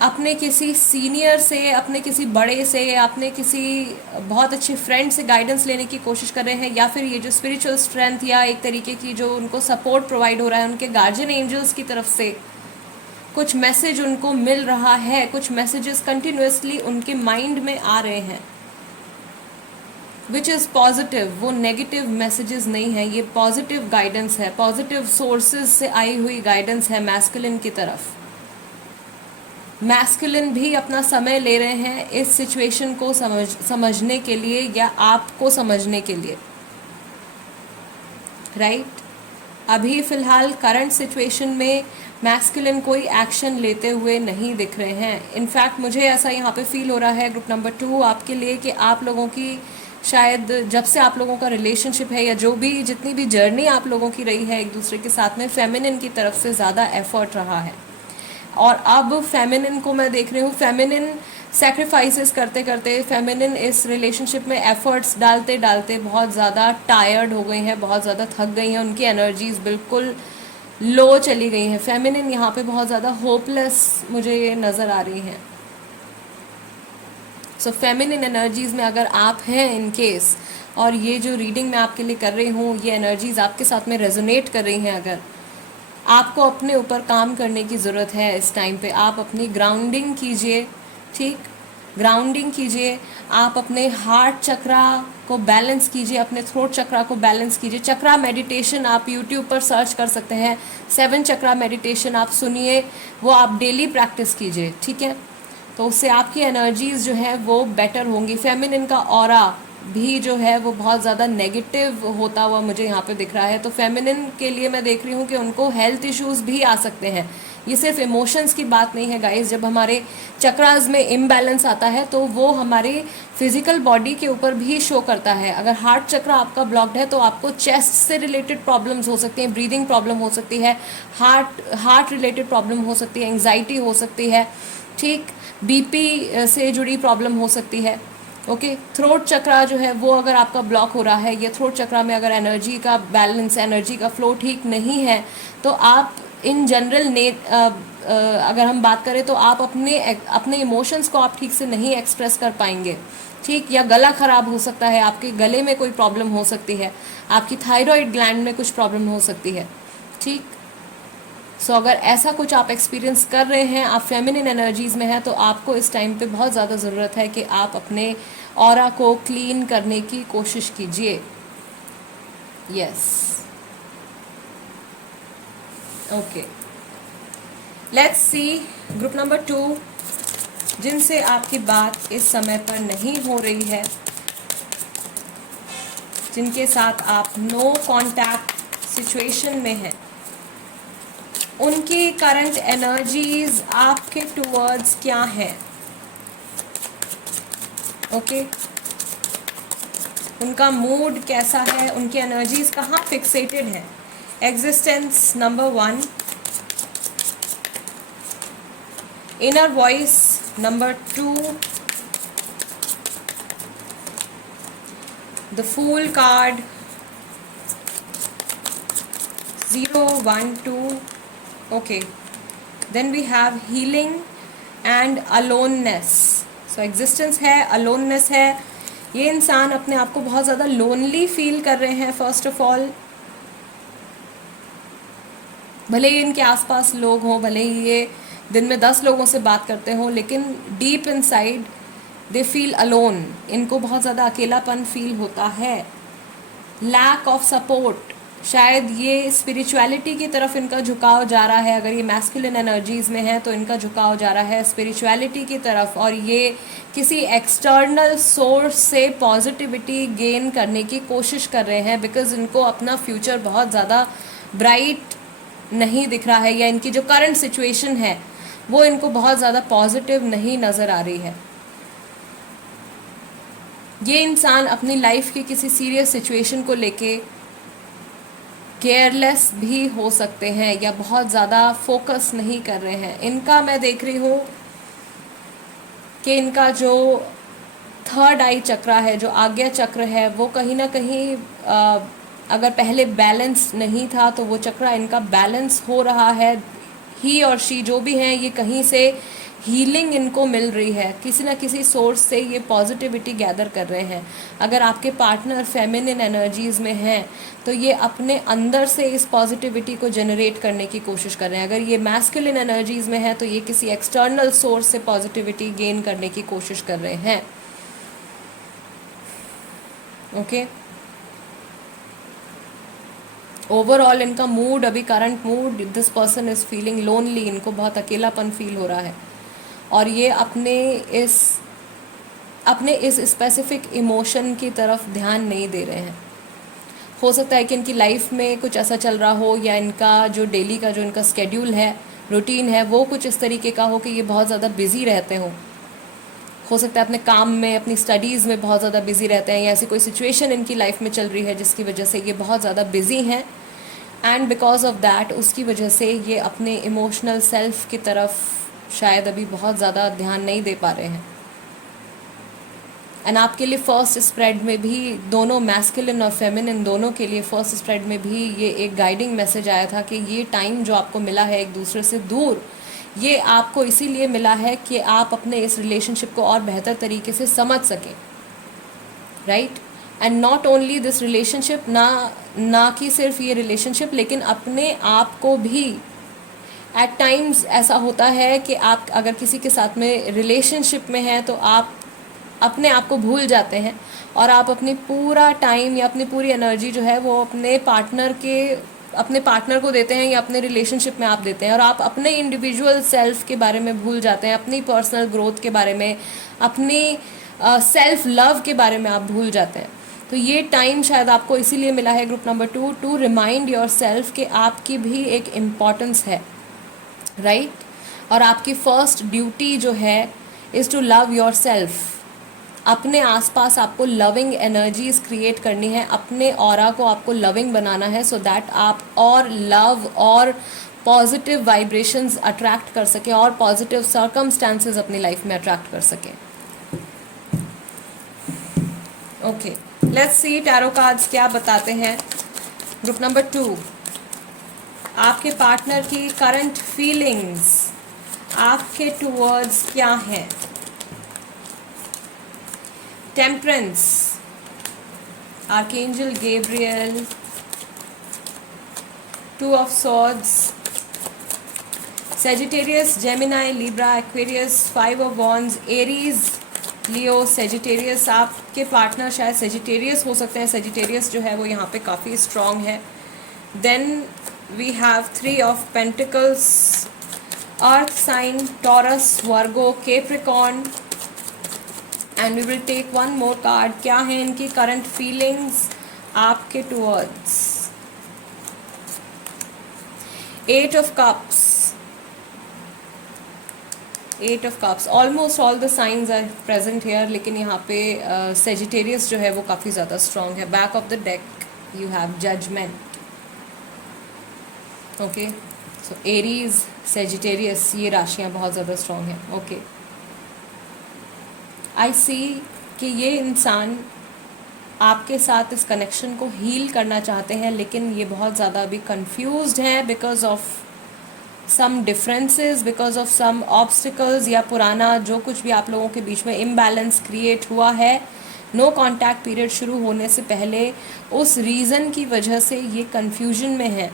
अपने किसी सीनियर से, अपने किसी बड़े से, अपने किसी बहुत अच्छे फ्रेंड से गाइडेंस लेने की कोशिश कर रहे हैं, या फिर ये जो स्पिरिचुअल स्ट्रेंथ या एक तरीके की जो उनको सपोर्ट प्रोवाइड हो रहा है उनके गार्जियन एंजल्स की तरफ से कुछ मैसेज उनको मिल रहा है। कुछ मैसेजेस कंटिन्यूसली उनके माइंड में आ रहे हैं विच इज़ पॉजिटिव। वो नेगेटिव मैसेजेस नहीं है, ये पॉजिटिव गाइडेंस है, पॉजिटिव सोर्सेज से आई हुई गाइडेंस है मैस्कुलिन की तरफ। मैस्कुलिन भी अपना समय ले रहे हैं इस सिचुएशन को समझने के लिए या आपको समझने के लिए, राइट। अभी फ़िलहाल करंट सिचुएशन में मैस्कुलिन कोई एक्शन लेते हुए नहीं दिख रहे हैं। इनफैक्ट मुझे ऐसा यहाँ पे फील हो रहा है ग्रुप नंबर 2 आपके लिए कि आप लोगों की शायद जब से आप लोगों का रिलेशनशिप है या जो भी जितनी भी जर्नी आप लोगों की रही है एक दूसरे के साथ में, फेमिनिन की तरफ से ज़्यादा एफर्ट रहा है। और अब फेमिनिन को मैं देख रही हूँ, फेमिनिन सेक्रीफाइसेस करते करते, फेमिनिन इस रिलेशनशिप में एफर्ट्स डालते डालते बहुत ज़्यादा टायर्ड हो गई हैं, बहुत ज़्यादा थक गई हैं, उनकी एनर्जीज बिल्कुल लो चली गई हैं। फेमिनिन यहाँ पे बहुत ज़्यादा होपलेस मुझे ये नज़र आ रही हैं। सो फेमिनिन एनर्जीज़ में अगर आप हैं इन केस, और ये जो रीडिंग मैं आपके लिए कर रही हूँ ये एनर्जीज़ आपके साथ में रेजोनेट कर रही हैं, अगर आपको अपने ऊपर काम करने की ज़रूरत है इस टाइम पे, आप अपनी ग्राउंडिंग कीजिए, ठीक, ग्राउंडिंग कीजिए, आप अपने हार्ट चक्रा को बैलेंस कीजिए, अपने थ्रोट चक्रा को बैलेंस कीजिए। चक्रा मेडिटेशन आप यूट्यूब पर सर्च कर सकते हैं, 7 चक्रा मेडिटेशन आप सुनिए, वो आप डेली प्रैक्टिस कीजिए, ठीक है। तो उससे आपकी एनर्जीज़ जो है वो बेटर होंगी। फेमिनिन का ऑरा भी जो है वो बहुत ज़्यादा नेगेटिव होता हुआ मुझे यहाँ पे दिख रहा है। तो फेमिनिन के लिए मैं देख रही हूँ कि उनको हेल्थ इश्यूज़ भी आ सकते हैं। ये सिर्फ इमोशंस की बात नहीं है गाइस। जब हमारे चक्रास में इम्बैलेंस आता है तो वो हमारे फिजिकल बॉडी के ऊपर भी शो करता है। अगर हार्ट चक्र आपका ब्लॉक्ड है तो आपको चेस्ट से रिलेटेड प्रॉब्लम्स हो सकती हैं, ब्रीदिंग प्रॉब्लम हो सकती है, हार्ट रिलेटेड प्रॉब्लम हो सकती है, एंग्जाइटी हो सकती है, ठीक, बीपी से जुड़ी प्रॉब्लम हो सकती है। ओके, थ्रोट चक्रा जो है वो अगर आपका ब्लॉक हो रहा है, ये थ्रोट चक्रा में अगर एनर्जी का बैलेंस, एनर्जी का फ्लो ठीक नहीं है, तो आप इन जनरल अगर हम बात करें तो आप अपने इमोशंस को आप ठीक से नहीं एक्सप्रेस कर पाएंगे, ठीक, या गला ख़राब हो सकता है, आपके गले में कोई प्रॉब्लम हो सकती है, आपकी थायराइड ग्लैंड में कुछ प्रॉब्लम हो सकती है, ठीक। सो अगर ऐसा कुछ आप एक्सपीरियंस कर रहे हैं, आप फेमिनिन एनर्जीज़ में हैं, तो आपको इस टाइम पे बहुत ज़्यादा ज़रूरत है कि आप अपने ऑरा को क्लीन करने की कोशिश कीजिए। Yes, okay, let's see group number 2, जिनसे आपकी बात इस समय पर नहीं हो रही है, जिनके साथ आप नो कांटेक्ट सिचुएशन में हैं, उनकी करंट एनर्जीज आपके टूवर्ड्स क्या है। ओके, उनका मूड कैसा है, उनकी एनर्जीज कहाँ फिक्सेटेड है। Existence number 1, inner voice number 2, the fool card 0, 1, 2. Okay, then we have healing and aloneness. So existence है, aloneness है, ये इंसान अपने आप को बहुत ज़्यादा लोनली फील कर रहे हैं। फर्स्ट ऑफ ऑल, भले ही इनके आसपास लोग हों, भले ही ये दिन में 10 लोगों से बात करते हों, लेकिन deep inside they feel alone. इनको बहुत ज़्यादा अकेलापन फील होता है, लैक ऑफ सपोर्ट। शायद ये स्पिरिचुअलिटी की तरफ इनका झुकाव जा रहा है। अगर ये मैस्कुलिन एनर्जीज़ में है तो इनका झुकाव जा रहा है स्पिरिचुअलिटी की तरफ, और ये किसी एक्सटर्नल सोर्स से पॉजिटिविटी गेन करने की कोशिश कर रहे हैं, बिकॉज इनको अपना फ्यूचर बहुत ज़्यादा ब्राइट नहीं दिख रहा है, या इनकी जो करंट सिचुएशन है वो इनको बहुत ज़्यादा पॉजिटिव नहीं नज़र आ रही है। ये इंसान अपनी लाइफ की किसी सीरियस सिचुएशन को लेके केयरलेस भी हो सकते हैं, या बहुत ज़्यादा फोकस नहीं कर रहे हैं। इनका मैं देख रही हूँ कि इनका जो थर्ड आई चक्र है, जो आज्ञा चक्र है, वो कहीं ना कहीं अगर पहले बैलेंस नहीं था तो वो चक्र इनका बैलेंस हो रहा है। ही और शी जो भी हैं, ये कहीं से हीलिंग इनको मिल रही है, किसी ना किसी सोर्स से ये पॉजिटिविटी गैदर कर रहे हैं। अगर आपके पार्टनर फेमिनिन एनर्जीज़ में हैं तो ये अपने अंदर से इस पॉजिटिविटी को जनरेट करने की कोशिश कर रहे हैं। अगर ये मैस्कुलिन एनर्जीज़ में है तो ये किसी एक्सटर्नल सोर्स से पॉजिटिविटी गेन करने की कोशिश कर रहे हैं। ओके, ओवरऑल इनका मूड, अभी current mood, this person is feeling lonely. इनको बहुत अकेलापन फील हो रहा है, और ये अपने इस स्पेसिफिक इमोशन की तरफ ध्यान नहीं दे रहे हैं। हो सकता है कि इनकी लाइफ में कुछ ऐसा चल रहा हो, या इनका जो डेली का जो इनका स्केड्यूल है, रूटीन है, वो कुछ इस तरीके का हो कि ये बहुत ज़्यादा बिजी रहते हों। हो सकता है अपने काम में, अपनी स्टडीज़ में बहुत ज़्यादा बिजी रहते हैं, या ऐसी कोई सिचुएशन इनकी लाइफ में चल रही है जिसकी वजह से ये बहुत ज़्यादा बिजी हैं, एंड बिकॉज ऑफ दैट उसकी वजह से ये अपने इमोशनल सेल्फ की तरफ शायद अभी बहुत ज़्यादा ध्यान नहीं दे पा रहे हैं। एंड आपके लिए फर्स्ट स्प्रेड में भी, दोनों मैस्कुलिन और फेमिनिन दोनों के लिए फर्स्ट स्प्रेड में भी ये एक गाइडिंग मैसेज आया था कि ये टाइम जो आपको मिला है एक दूसरे से दूर, ये आपको इसीलिए मिला है कि आप अपने इस रिलेशनशिप को और बेहतर तरीके से समझ सकें, right. And not only this relationship, ना कि सिर्फ ये रिलेशनशिप, लेकिन अपने आप को भी। एट टाइम्स ऐसा होता है कि आप अगर किसी के साथ में रिलेशनशिप में हैं तो आप अपने आप को भूल जाते हैं और आप अपनी पूरा टाइम या अपनी पूरी एनर्जी जो है वो अपने पार्टनर को देते हैं या अपने रिलेशनशिप में आप देते हैं, और आप अपने इंडिविजुअल सेल्फ के बारे में भूल जाते हैं, अपनी पर्सनल ग्रोथ के बारे में, अपनी सेल्फ लव के बारे में आप भूल जाते हैं। तो ये टाइम शायद आपको इसीलिए मिला है group number 2, to remind yourself कि आपकी भी एक इम्पॉर्टेंस है, राइट। और आपकी फर्स्ट ड्यूटी जो है is to love yourself. अपने आसपास आपको लविंग एनर्जीज क्रिएट करनी है, अपने ऑरा को आपको लविंग बनाना है, सो दैट आप और लव और पॉजिटिव वाइब्रेशंस अट्रैक्ट कर सकें और पॉजिटिव सर्कमस्टांसेस अपनी लाइफ में अट्रैक्ट कर सकें। Okay, let's C tarot cards क्या बताते हैं। ग्रुप नंबर 2, आपके पार्टनर की करंट फीलिंग्स आपके टुवर्ड्स क्या हैं। Temperance, archangel Gabriel, 2 of swords, Sagittarius, Gemini, Libra, Aquarius, 5 of wands, Aries, Leo, Sagittarius. आपके पार्टनर शायद सेजिटेरियस हो सकते हैं, सेजिटेरियस जो है वो यहाँ पे काफ़ी स्ट्रॉन्ग है। Then we have 3 of pentacles, earth sign, Taurus, Virgo, Capricorn, and we will take one more card. क्या है इनकी करंट फीलिंग्स आपके towards. 8 of cups, 8 of cups, almost all the signs are present here, लेकिन यहाँ पे Sagittarius जो है वो काफ़ी ज़्यादा स्ट्रॉन्ग है। Back of the deck you have judgement, okay. So Aries, Sagittarius, ये राशियाँ बहुत ज़्यादा स्ट्रॉन्ग हैं, ओके। आई सी कि ये इंसान आपके साथ इस कनेक्शन को हील करना चाहते हैं, लेकिन ये बहुत ज़्यादा अभी कंफ्यूज्ड हैं because of some differences, because of some obstacles, या पुराना जो कुछ भी आप लोगों के बीच में इम्बैलेंस क्रिएट हुआ है नो कॉन्टैक्ट पीरियड शुरू होने से पहले, उस रीज़न की वजह से ये कन्फ्यूजन में है।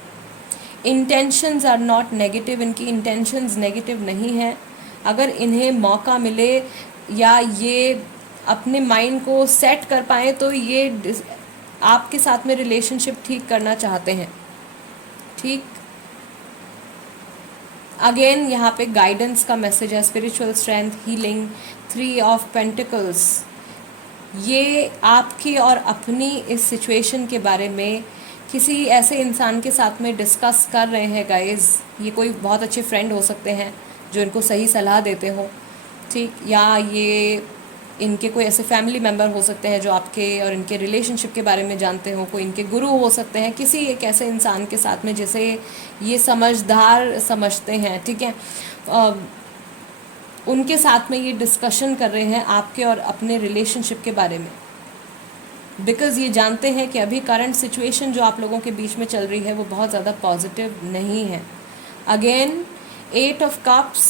इंटेंशंस आर नॉट नेगेटिव, इनकी इंटेंशंस नेगेटिव नहीं हैं। अगर इन्हें मौका मिले या ये अपने माइंड को सेट कर पाएँ तो ये आपके साथ में रिलेशनशिप ठीक करना चाहते हैं, ठीक। अगेन यहाँ पे गाइडेंस का मैसेज है, spiritual strength, healing, 3 of pentacles. ये आपकी और अपनी इस सिचुएशन के बारे में किसी ऐसे इंसान के साथ में डिस्कस कर रहे हैं गाइज। ये कोई बहुत अच्छे फ्रेंड हो सकते हैं जो इनको सही सलाह देते हो, ठीक, या ये इनके कोई ऐसे फैमिली मेम्बर हो सकते हैं जो आपके और इनके रिलेशनशिप के बारे में जानते हो, कोई इनके गुरु हो सकते हैं, किसी एक ऐसे इंसान के साथ में जिसे ये समझदार समझते हैं, ठीक है। उनके साथ में ये डिस्कशन कर रहे हैं आपके और अपने रिलेशनशिप के बारे में, बिकॉज़ ये जानते हैं कि अभी करंट सिचुएशन जो आप लोगों के बीच में चल रही है वो बहुत ज़्यादा पॉजिटिव नहीं है। अगेन 8 ऑफ कप्स,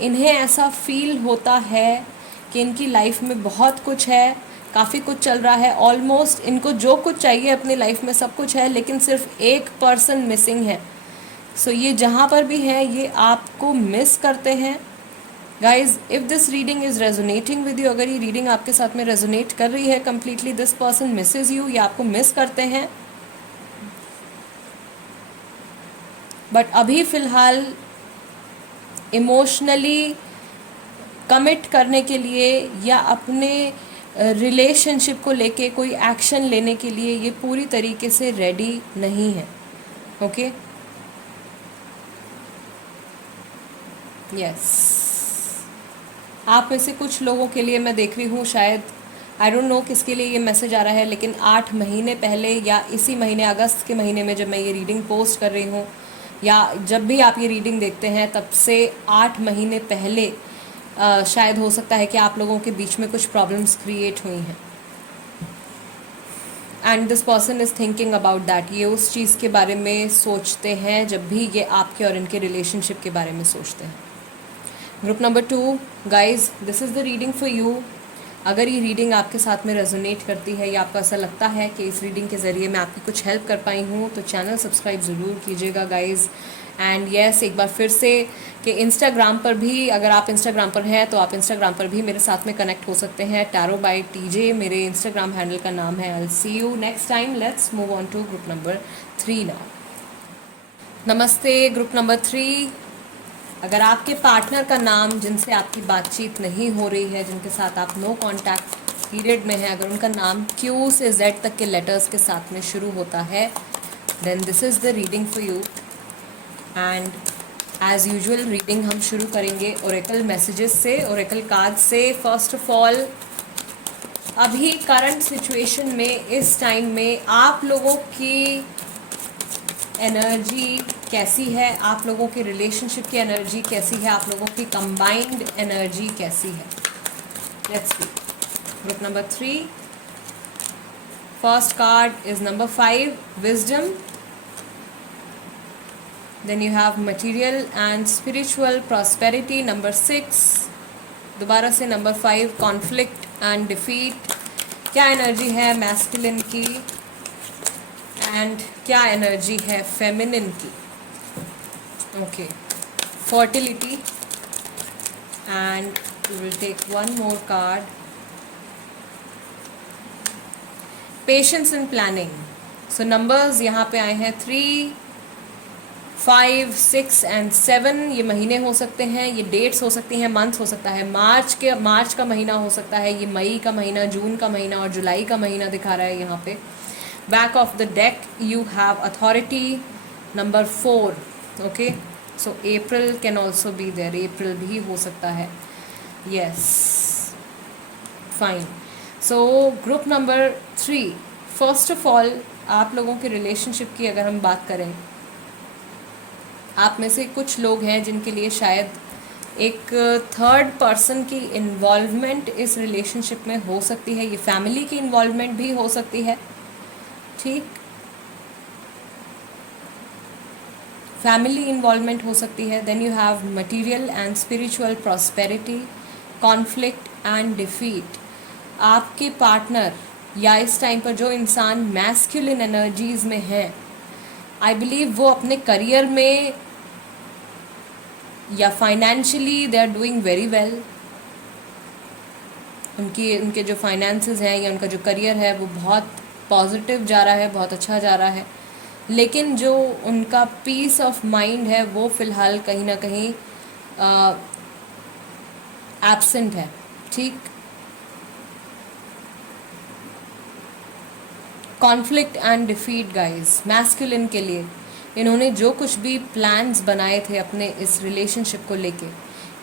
इन्हें ऐसा फील होता है कि इनकी लाइफ में बहुत कुछ है, काफ़ी कुछ चल रहा है, ऑलमोस्ट इनको जो कुछ चाहिए अपनी लाइफ में सब कुछ है, लेकिन सिर्फ एक पर्सन मिसिंग है। सो ये जहाँ पर भी है ये आपको मिस करते हैं। Guys, if this reading is resonating with you, अगर ये रीडिंग आपके साथ में रेजोनेट कर रही है completely, this person misses you, ये आपको मिस करते हैं। बट अभी फ़िलहाल इमोशनली कमिट करने के लिए या अपने रिलेशनशिप को लेके कोई एक्शन लेने के लिए ये पूरी तरीके से रेडी नहीं है, ओके। यस, आप में से कुछ लोगों के लिए मैं देख रही हूँ, शायद आई डोंट नो किसके लिए ये मैसेज आ रहा है, लेकिन 8 महीने पहले या इसी महीने अगस्त के महीने में जब मैं ये रीडिंग पोस्ट कर रही हूँ, या जब भी आप ये रीडिंग देखते हैं तब से 8 महीने पहले शायद हो सकता है कि आप लोगों के बीच में कुछ प्रॉब्लम्स क्रिएट हुई हैं, and this person is thinking about that. ये उस चीज़ के बारे में सोचते हैं जब भी ये आपके और इनके रिलेशनशिप के बारे में सोचते हैं। Group number 2, guys this is the reading for you. अगर ये रीडिंग आपके साथ में रेजोनेट करती है या आपको ऐसा लगता है कि इस रीडिंग के ज़रिए मैं आपकी कुछ हेल्प कर पाई हूँ, तो चैनल सब्सक्राइब ज़रूर कीजिएगा गाइज़। एंड येस, एक बार फिर से कि इंस्टाग्राम पर भी, अगर आप इंस्टाग्राम पर हैं तो आप इंस्टाग्राम पर भी मेरे साथ में कनेक्ट हो सकते हैं। टैरो बाय टीजे मेरे इंस्टाग्राम हैंडल का नाम है। I will see you next time. Let's move on to group number 3 now. नमस्ते ग्रुप नंबर 3। अगर आपके पार्टनर का नाम, जिनसे आपकी बातचीत नहीं हो रही है, जिनके साथ आप नो कांटेक्ट पीरियड में है, अगर उनका नाम Q से Z तक के लेटर्स के साथ में शुरू होता है, then this is the reading for you. And as usual reading हम शुरू करेंगे ओरेकल मैसेजेस से, ओरेकल कार्ड से। फर्स्ट ऑफ ऑल, अभी करंट सिचुएशन में, इस टाइम में आप लोगों की एनर्जी कैसी है, आप लोगों के रिलेशनशिप की एनर्जी कैसी है, आप लोगों की कंबाइंड एनर्जी कैसी है। Let's see. Group number 3, first card is number 5, wisdom. Then you have material and spiritual prosperity. Number 6, दोबारा से नंबर 5, कॉन्फ्लिक्ट एंड डिफीट। क्या एनर्जी है मैस्कुलिन की एंड क्या एनर्जी है फेमिनिन की? Okay, fertility. And we will take one more card, patience and planning. So numbers यहाँ पे आए हैं 3, 5, 6 एंड 7। ये महीने हो सकते हैं, ये डेट्स हो सकती हैं, मंथ हो सकता है। मार्च का महीना हो सकता है, ये मई का महीना, जून का महीना और जुलाई का महीना दिखा रहा है यहाँ पे। Back of the deck you have authority, number 4। Okay, so April can also be there, April भी हो सकता है। Yes, fine. So group number 3, first of all आप लोगों के रिलेशनशिप की अगर हम बात करें, आप में से कुछ लोग हैं जिनके लिए शायद एक थर्ड पर्सन की इन्वॉल्वमेंट इस रिलेशनशिप में हो सकती है। ये फैमिली की इन्वॉल्वमेंट भी हो सकती है, ठीक, फैमिली इन्वॉल्वमेंट हो सकती है। Then you have material and spiritual prosperity, conflict and defeat. आपके पार्टनर या इस टाइम पर जो इंसान मैस्कुलिन एनर्जीज में है, आई बिलीव वो अपने करियर में या financially they are doing very well. उनके जो फाइनेंसेस हैं या उनका जो करियर है वो बहुत पॉजिटिव जा रहा है, बहुत अच्छा जा रहा है। लेकिन जो उनका पीस ऑफ माइंड है वो फ़िलहाल कहीं ना कहीं एब्सेंट है, ठीक। Conflict and defeat guys, masculine के लिए इन्होंने जो कुछ भी प्लान्स बनाए थे अपने इस रिलेशनशिप को लेके,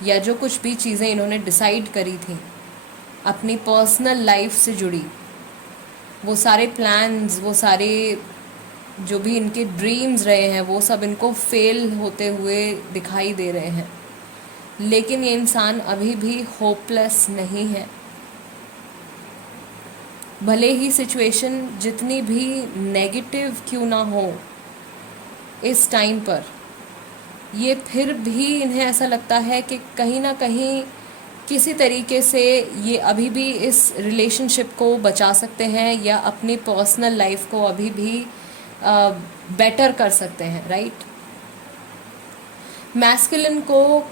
या जो कुछ भी चीज़ें इन्होंने डिसाइड करी थी अपनी पर्सनल लाइफ से जुड़ी, वो सारे प्लान्स, वो सारे जो भी इनके ड्रीम्स रहे हैं, वो सब इनको फेल होते हुए दिखाई दे रहे हैं। लेकिन ये इंसान अभी भी होपलेस नहीं है। भले ही सिचुएशन जितनी भी नेगेटिव क्यों ना हो इस टाइम पर, ये फिर भी इन्हें ऐसा लगता है कि कहीं ना कहीं किसी तरीके से ये अभी भी इस रिलेशनशिप को बचा सकते हैं या अपनी पर्सनल लाइफ को अभी भी बेटर कर सकते हैं, राइट। मैस्कुलिन को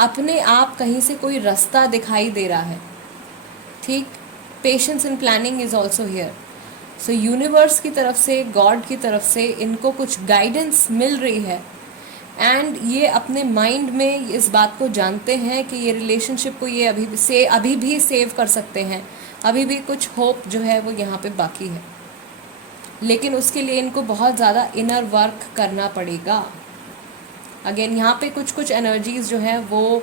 अपने आप कहीं से कोई रास्ता दिखाई दे रहा है, ठीक। Patience and planning is also here. So universe की तरफ से, गॉड की तरफ से इनको कुछ गाइडेंस मिल रही है, एंड ये अपने माइंड में इस बात को जानते हैं कि ये रिलेशनशिप को ये अभी भी सेव कर सकते हैं, अभी भी कुछ होप जो है वो यहाँ पे बाकी है। लेकिन उसके लिए इनको बहुत ज़्यादा इनर वर्क करना पड़ेगा। अगेन यहाँ पे कुछ एनर्जीज़ जो हैं वो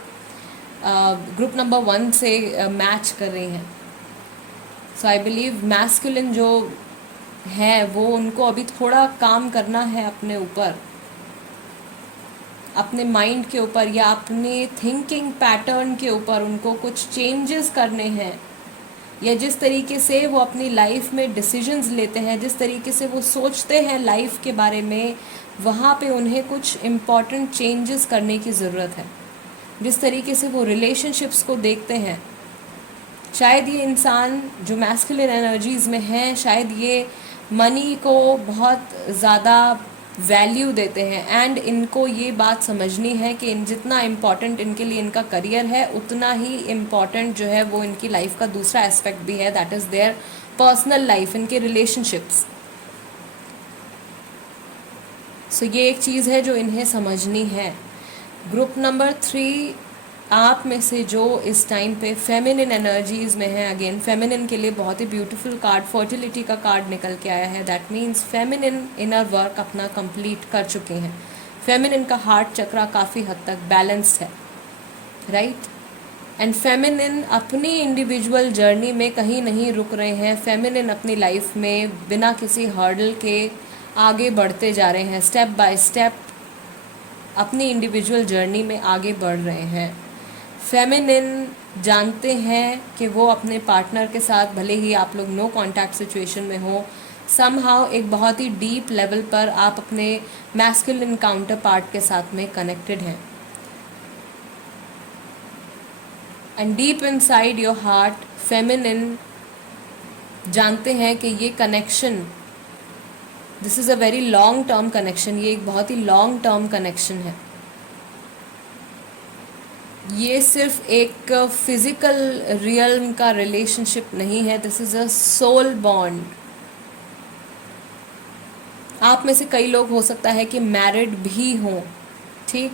ग्रुप नंबर 1 से मैच कर रही हैं। सो आई बिलीव मैस्कुलिन जो है वो उनको अभी थोड़ा काम करना है अपने ऊपर, अपने माइंड के ऊपर या अपने थिंकिंग पैटर्न के ऊपर उनको कुछ चेंजेस करने हैं, या जिस तरीके से वो अपनी लाइफ में डिसीजंस लेते हैं, जिस तरीके से वो सोचते हैं लाइफ के बारे में, वहाँ पे उन्हें कुछ इम्पॉर्टेंट चेंजेस करने की ज़रूरत है। जिस तरीके से वो रिलेशनशिप्स को देखते हैं, शायद ये इंसान जो मैस्कुलिन एनर्जीज़ में हैं, शायद ये मनी को बहुत ज़्यादा वैल्यू देते हैं, एंड इनको ये बात समझनी है कि जितना इम्पॉर्टेंट इनके लिए इनका करियर है, उतना ही इम्पॉर्टेंट जो है वो इनकी लाइफ का दूसरा एस्पेक्ट भी है, that is their personal life, इनके रिलेशनशिप्स। सो ये एक चीज़ है जो इन्हें समझनी है। ग्रुप नंबर 3, आप में से जो इस टाइम पे फेमिनिन एनर्जीज़ में है, अगेन फेमिनिन के लिए बहुत ही ब्यूटीफुल कार्ड, फर्टिलिटी का कार्ड निकल के आया है। That means feminine inner work अपना कंप्लीट कर चुके हैं। फेमिनिन का हार्ट चक्रा काफ़ी हद तक बैलेंस्ड है, राइट। एंड फेमिनिन अपनी इंडिविजुअल जर्नी में कहीं नहीं रुक रहे हैं। फेमिनिन अपनी लाइफ में बिना किसी हर्डल के आगे बढ़ते जा रहे हैं, स्टेप बाय स्टेप अपनी इंडिविजुअल जर्नी में आगे बढ़ रहे हैं। फेमिनिन जानते हैं कि वो अपने पार्टनर के साथ, भले ही आप लोग नो कांटेक्ट सिचुएशन में हो, समहाउ एक बहुत ही डीप लेवल पर आप अपने मैस्कुलिन काउंटर पार्ट के साथ में कनेक्टेड हैं। And deep inside your heart feminine जानते हैं कि ये connection, this is a very long term connection, ये एक बहुत ही लॉन्ग टर्म कनेक्शन है। ये सिर्फ एक फिजिकल रियल्म का रिलेशनशिप नहीं है, this is a soul bond. आप में से कई लोग हो सकता है कि मैरिड भी हों, ठीक।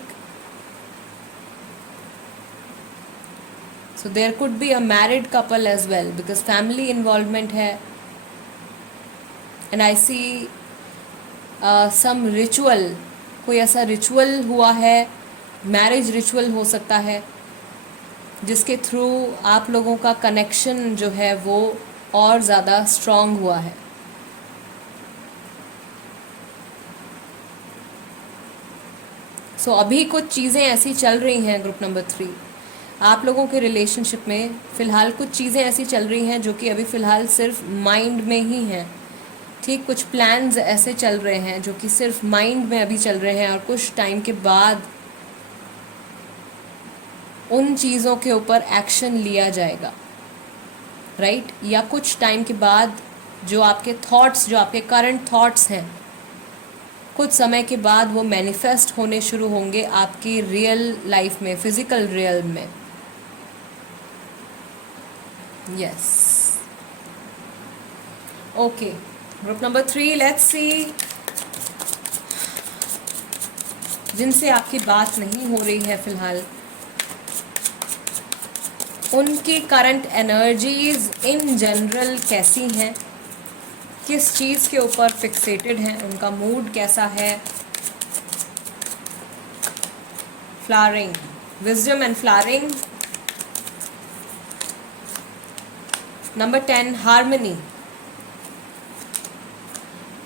So there could be a married couple as well, because family involvement है। And I see some ritual, कोई ऐसा रिचुअल हुआ है, मैरिज रिचुअल हो सकता है, जिसके थ्रू आप लोगों का कनेक्शन जो है वो और ज़्यादा स्ट्रॉन्ग हुआ है। सो अभी कुछ चीज़ें ऐसी चल रही हैं ग्रुप नंबर 3, आप लोगों के रिलेशनशिप में फ़िलहाल कुछ चीज़ें ऐसी चल रही हैं जो कि अभी फ़िलहाल सिर्फ माइंड में ही हैं, ठीक। कुछ प्लान्स ऐसे चल रहे हैं जो कि सिर्फ माइंड में अभी चल रहे हैं, और कुछ टाइम के बाद उन चीज़ों के ऊपर एक्शन लिया जाएगा, राइट। या कुछ टाइम के बाद जो आपके थॉट्स, जो आपके करंट थॉट्स हैं, कुछ समय के बाद वो मैनिफेस्ट होने शुरू होंगे आपकी रियल लाइफ में, फिजिकल रियल में। Yes, okay. Group number 3, let's see, जिनसे आपकी बात नहीं हो रही है फिलहाल, उनकी करंट एनर्जीज इन जनरल कैसी हैं, किस चीज़ के ऊपर फिक्सेटेड हैं, उनका मूड कैसा है। Flowering, wisdom and flowering. Number 10, harmony,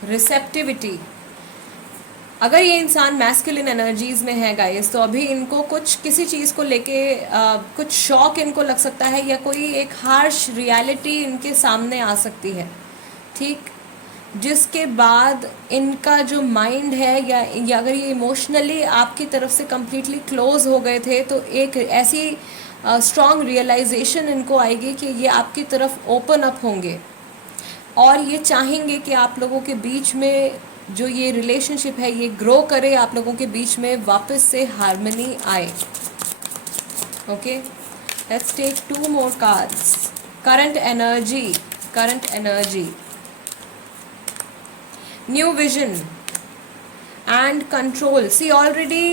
receptivity. अगर ये इंसान मैस्कुलिन एनर्जीज़ में है गाइस, तो अभी इनको कुछ किसी चीज़ को लेके कुछ शॉक इनको लग सकता है, या कोई एक हार्श रियलिटी इनके सामने आ सकती है, ठीक। जिसके बाद इनका जो माइंड है, या अगर ये इमोशनली आपकी तरफ से कम्प्लीटली क्लोज हो गए थे, तो एक ऐसी स्ट्रॉन्ग रियलाइजेशन इनको आएगी कि ये आपकी तरफ ओपन अप होंगे, और ये चाहेंगे कि आप लोगों के बीच में जो ये रिलेशनशिप है ये ग्रो करे, आप लोगों के बीच में वापस से हार्मनी आए। Okay, let's take 2 more cards. Current energy, current energy, new vision and control. See, already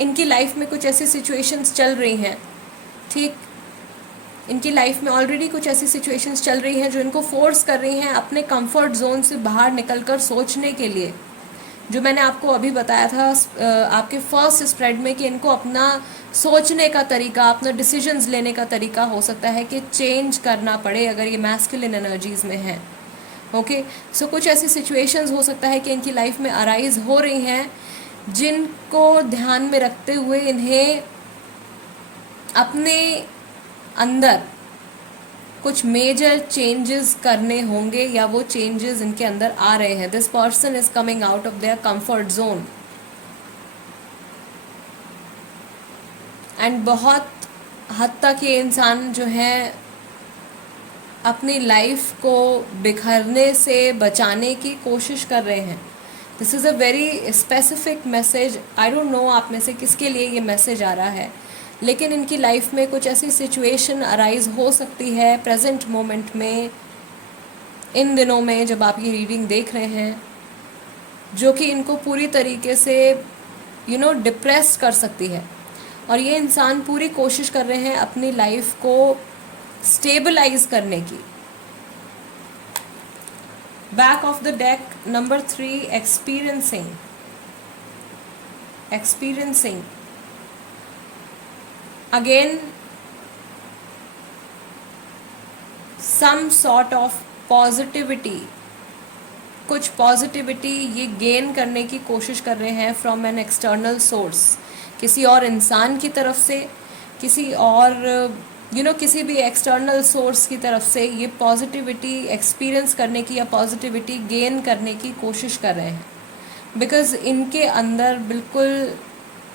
इनकी लाइफ में कुछ ऐसी सिचुएशंस चल रही हैं, ठीक। इनकी लाइफ में ऑलरेडी कुछ ऐसी सिचुएशंस चल रही हैं जो इनको फोर्स कर रही हैं अपने कंफर्ट जोन से बाहर निकलकर सोचने के लिए, जो मैंने आपको अभी बताया था आपके फर्स्ट स्प्रेड में, कि इनको अपना सोचने का तरीका, अपना डिसीजंस लेने का तरीका हो सकता है कि चेंज करना पड़े अगर ये मैस्कुलिन एनर्जीज में है। ओके, सो कुछ ऐसी सिचुएशंस हो सकता है कि इनकी लाइफ में अराइज हो रही हैं, जिनको ध्यान में रखते हुए इन्हें अपने अंदर कुछ मेजर चेंजेस करने होंगे, या वो चेंजेस इनके अंदर आ रहे हैं। This person is coming out of their comfort zone, and बहुत हद तक ये इंसान जो है अपनी लाइफ को बिखरने से बचाने की कोशिश कर रहे हैं। This is a very specific message. I don't know आप में से किसके लिए ये मैसेज आ रहा है, लेकिन इनकी लाइफ में कुछ ऐसी सिचुएशन अराइज हो सकती है प्रेजेंट मोमेंट में, इन दिनों में जब आप ये रीडिंग देख रहे हैं, जो कि इनको पूरी तरीके से डिप्रेस कर सकती है। और ये इंसान पूरी कोशिश कर रहे हैं अपनी लाइफ को स्टेबलाइज करने की। Back of the deck number 3, experiencing again some sort of positivity. कुछ पॉजिटिविटी ये गेन करने की कोशिश कर रहे हैं फ्रॉम एन एक्सटर्नल सोर्स, किसी और इंसान की तरफ से, किसी और किसी भी एक्सटर्नल सोर्स की तरफ से ये पॉजिटिविटी एक्सपीरियंस करने की या पॉजिटिविटी गेन करने की कोशिश कर रहे हैं। बिकॉज इनके अंदर बिल्कुल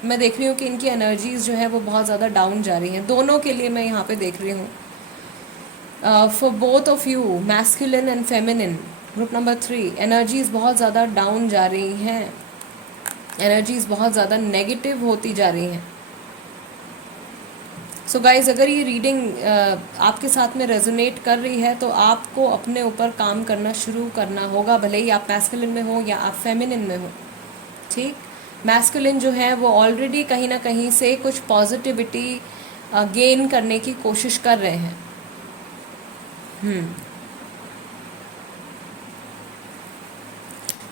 मैं देख रही हूँ कि इनकी एनर्जीज जो है वो बहुत ज़्यादा डाउन जा रही हैं। दोनों के लिए मैं यहाँ पे देख रही हूँ, for both of you, masculine and feminine, group number 3, energies बहुत ज़्यादा डाउन जा रही हैं, एनर्जीज बहुत ज़्यादा नेगेटिव होती जा रही हैं। सो गाइज, अगर ये रीडिंग आपके साथ में रेजोनेट कर रही है तो आपको अपने ऊपर काम करना शुरू करना होगा, भले ही आप मैस्कुलिन में हो या आप फेमिनिन में हो। ठीक, मैस्कुलिन जो है वो ऑलरेडी कहीं ना कहीं से कुछ पॉजिटिविटी गेन करने की कोशिश कर रहे हैं।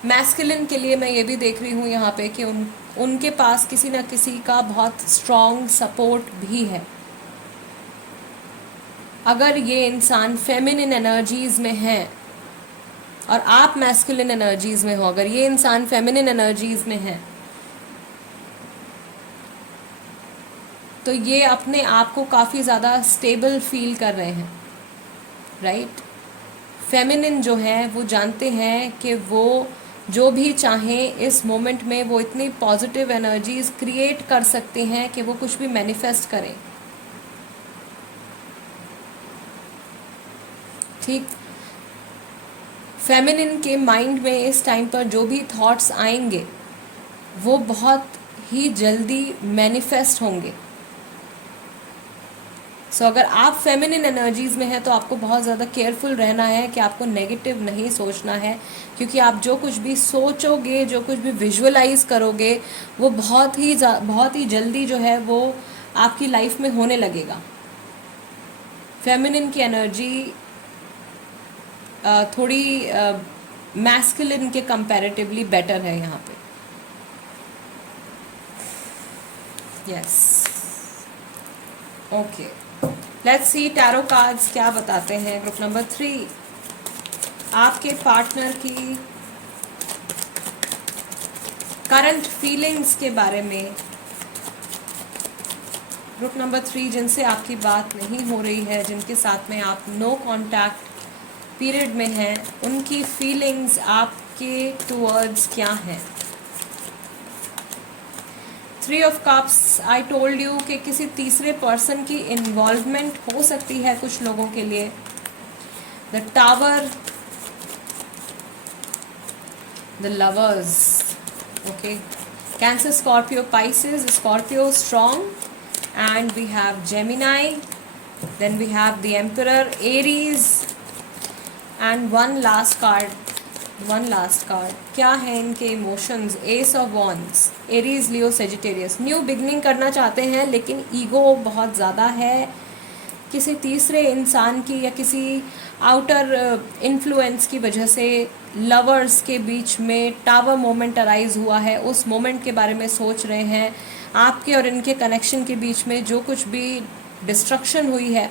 मैस्कुलिन के लिए मैं ये भी देख रही हूँ यहाँ पे कि उनके पास किसी ना किसी का बहुत स्ट्रॉन्ग सपोर्ट भी है। अगर ये इंसान फेमिनिन एनर्जीज में है और आप मैस्कुलिन एनर्जीज में हो, अगर ये इंसान फेमिनिन एनर्जीज में है, तो ये अपने आप को काफ़ी ज़्यादा स्टेबल फील कर रहे हैं, राइट। फेमिनिन जो है वो जानते हैं कि वो जो भी चाहें इस मोमेंट में वो इतनी पॉजिटिव एनर्जीज क्रिएट कर सकते हैं कि वो कुछ भी मैनिफेस्ट करें। ठीक, फेमिनिन के माइंड में इस टाइम पर जो भी थॉट्स आएंगे वो बहुत ही जल्दी मैनिफेस्ट होंगे। सो अगर आप फेमिनिन एनर्जीज़ में हैं तो आपको बहुत ज़्यादा केयरफुल रहना है कि आपको नेगेटिव नहीं सोचना है, क्योंकि आप जो कुछ भी सोचोगे, जो कुछ भी विजुअलाइज करोगे, वो बहुत ही जल्दी जो है वो आपकी लाइफ में होने लगेगा। फेमिनिन की एनर्जी थोड़ी मैस्कुलिन के कंपैरेटिवली बेटर है यहाँ पे। Yes, okay, let's C tarot cards क्या बताते हैं। ग्रुप नंबर 3, आपके पार्टनर की करंट फीलिंग्स के बारे में। ग्रुप नंबर 3, जिनसे आपकी बात नहीं हो रही है, जिनके साथ में आप नो कॉन्टैक्ट पीरियड में हैं, उनकी फीलिंग्स आपके टूवर्ड्स क्या हैं। 3 of cups, I told you कि किसी तीसरे पर्सन की इन्वॉल्वमेंट हो सकती है कुछ लोगों के लिए। The tower, the lovers, okay, Cancer, Scorpio, Pisces. Scorpio strong, and we have Gemini, then we have the emperor, Aries, and one last card. क्या है इनके emotions? Ace of wands, Aries, Leo, Sagittarius. New beginning करना चाहते हैं लेकिन ego बहुत ज़्यादा है किसी तीसरे इंसान की या किसी आउटर इन्फ्लुएंस की वजह से लवर्स के बीच में टावर मोमेंट अराइज हुआ है, उस मोमेंट के बारे में सोच रहे हैं। आपके और इनके कनेक्शन के बीच में जो कुछ भी डिस्ट्रक्शन हुई है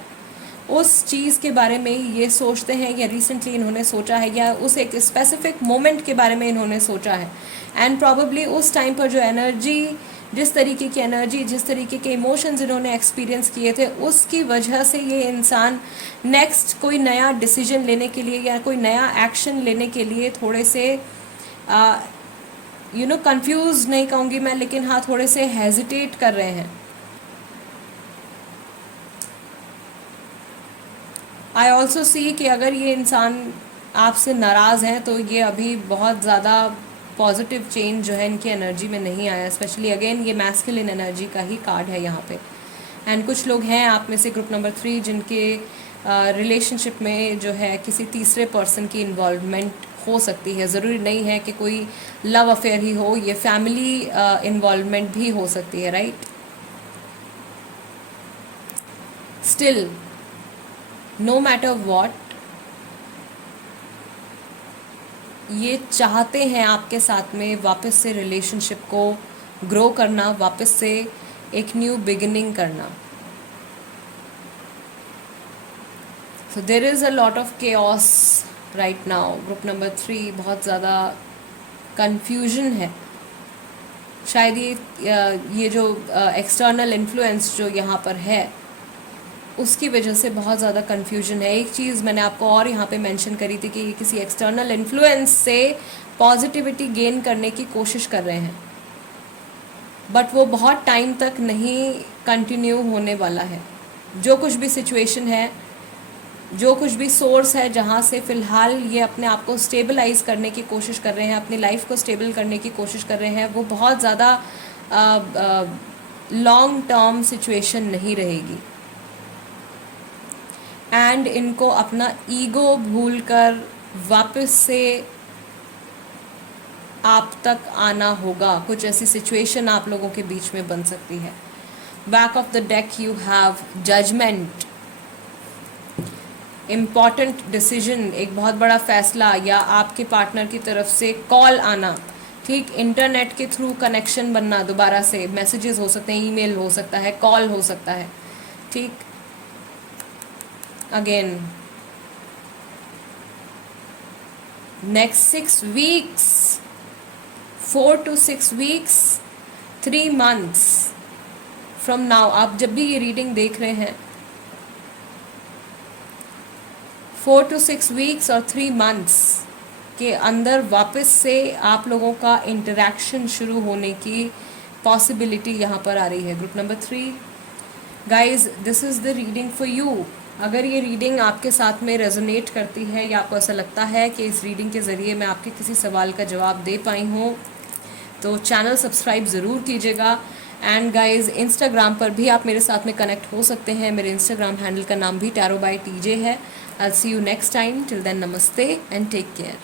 उस चीज़ के बारे में ये सोचते हैं, या रिसेंटली इन्होंने सोचा है, या उस एक स्पेसिफिक मोमेंट के बारे में इन्होंने सोचा है। एंड प्रॉबेबली उस टाइम पर जो एनर्जी, जिस तरीके की एनर्जी, जिस तरीके के इमोशंस इन्होंने एक्सपीरियंस किए थे, उसकी वजह से ये इंसान नेक्स्ट कोई नया डिसीजन लेने के लिए या कोई नया एक्शन लेने के लिए थोड़े से कंफ्यूज नहीं कहूँगी मैं, लेकिन हाँ थोड़े से हेजिटेट कर रहे हैं। आई ऑल्सो सी कि अगर ये इंसान आपसे नाराज़ हैं तो ये अभी बहुत ज़्यादा पॉजिटिव चेंज जो है इनकी एनर्जी में नहीं आया। स्पेशली अगेन ये मैस्कुलिन एनर्जी का ही कार्ड है यहाँ पे। एंड कुछ लोग हैं आप में से ग्रुप नंबर 3 जिनके रिलेशनशिप में जो है किसी तीसरे पर्सन की इन्वॉल्वमेंट हो सकती है। ज़रूरी नहीं है कि कोई लव अफेयर ही हो, ये फैमिली इन्वॉल्वमेंट भी हो सकती है, right. Still no matter what, ये चाहते हैं आपके साथ में वापस से रिलेशनशिप को ग्रो करना, वापस से एक न्यू बिगिनिंग करना। So there is a lot of chaos right now. Group number 3 बहुत ज़्यादा कन्फ्यूजन है। शायद ये जो एक्सटर्नल इन्फ्लुएंस जो यहाँ पर है उसकी वजह से बहुत ज़्यादा कन्फ्यूजन है। एक चीज़ मैंने आपको और यहाँ पे मेंशन करी थी कि ये किसी एक्सटर्नल इन्फ्लुएंस से पॉजिटिविटी गेन करने की कोशिश कर रहे हैं, बट वो बहुत टाइम तक नहीं कंटिन्यू होने वाला है। जो कुछ भी सिचुएशन है, जो कुछ भी सोर्स है जहाँ से फ़िलहाल ये अपने आप को स्टेबलाइज करने की कोशिश कर रहे हैं, अपनी लाइफ को स्टेबल करने की कोशिश कर रहे हैं, वो बहुत ज़्यादा लॉन्ग टर्म सिचुएशन नहीं रहेगी। एंड इनको अपना ईगो भूलकर वापस से आप तक आना होगा। कुछ ऐसी सिचुएशन आप लोगों के बीच में बन सकती है। Back of the deck you have judgement, important decision, एक बहुत बड़ा फैसला, या आपके पार्टनर की तरफ से कॉल आना, ठीक, इंटरनेट के थ्रू कनेक्शन बनना, दोबारा से मैसेजेस हो सकते हैं, ईमेल हो सकता है, कॉल हो सकता है, ठीक। Again next 6 weeks, 4 to 6 weeks, 3 months from now, आप जब भी ये रीडिंग देख रहे हैं, 4 to 6 वीक्स और 3 months के अंदर वापस से आप लोगों का इंटरेक्शन शुरू होने की पॉसिबिलिटी यहाँ पर आ रही है। Group number 3 guys, this is the reading for you. अगर ये रीडिंग आपके साथ में रेजोनेट करती है या आपको ऐसा लगता है कि इस रीडिंग के ज़रिए मैं आपके किसी सवाल का जवाब दे पाई हूँ, तो चैनल सब्सक्राइब ज़रूर कीजिएगा। एंड गाइज, इंस्टाग्राम पर भी आप मेरे साथ में कनेक्ट हो सकते हैं। मेरे इंस्टाग्राम हैंडल का नाम भी टैरो बाय टीजे है। I see you next time. Till then, namaste and take care.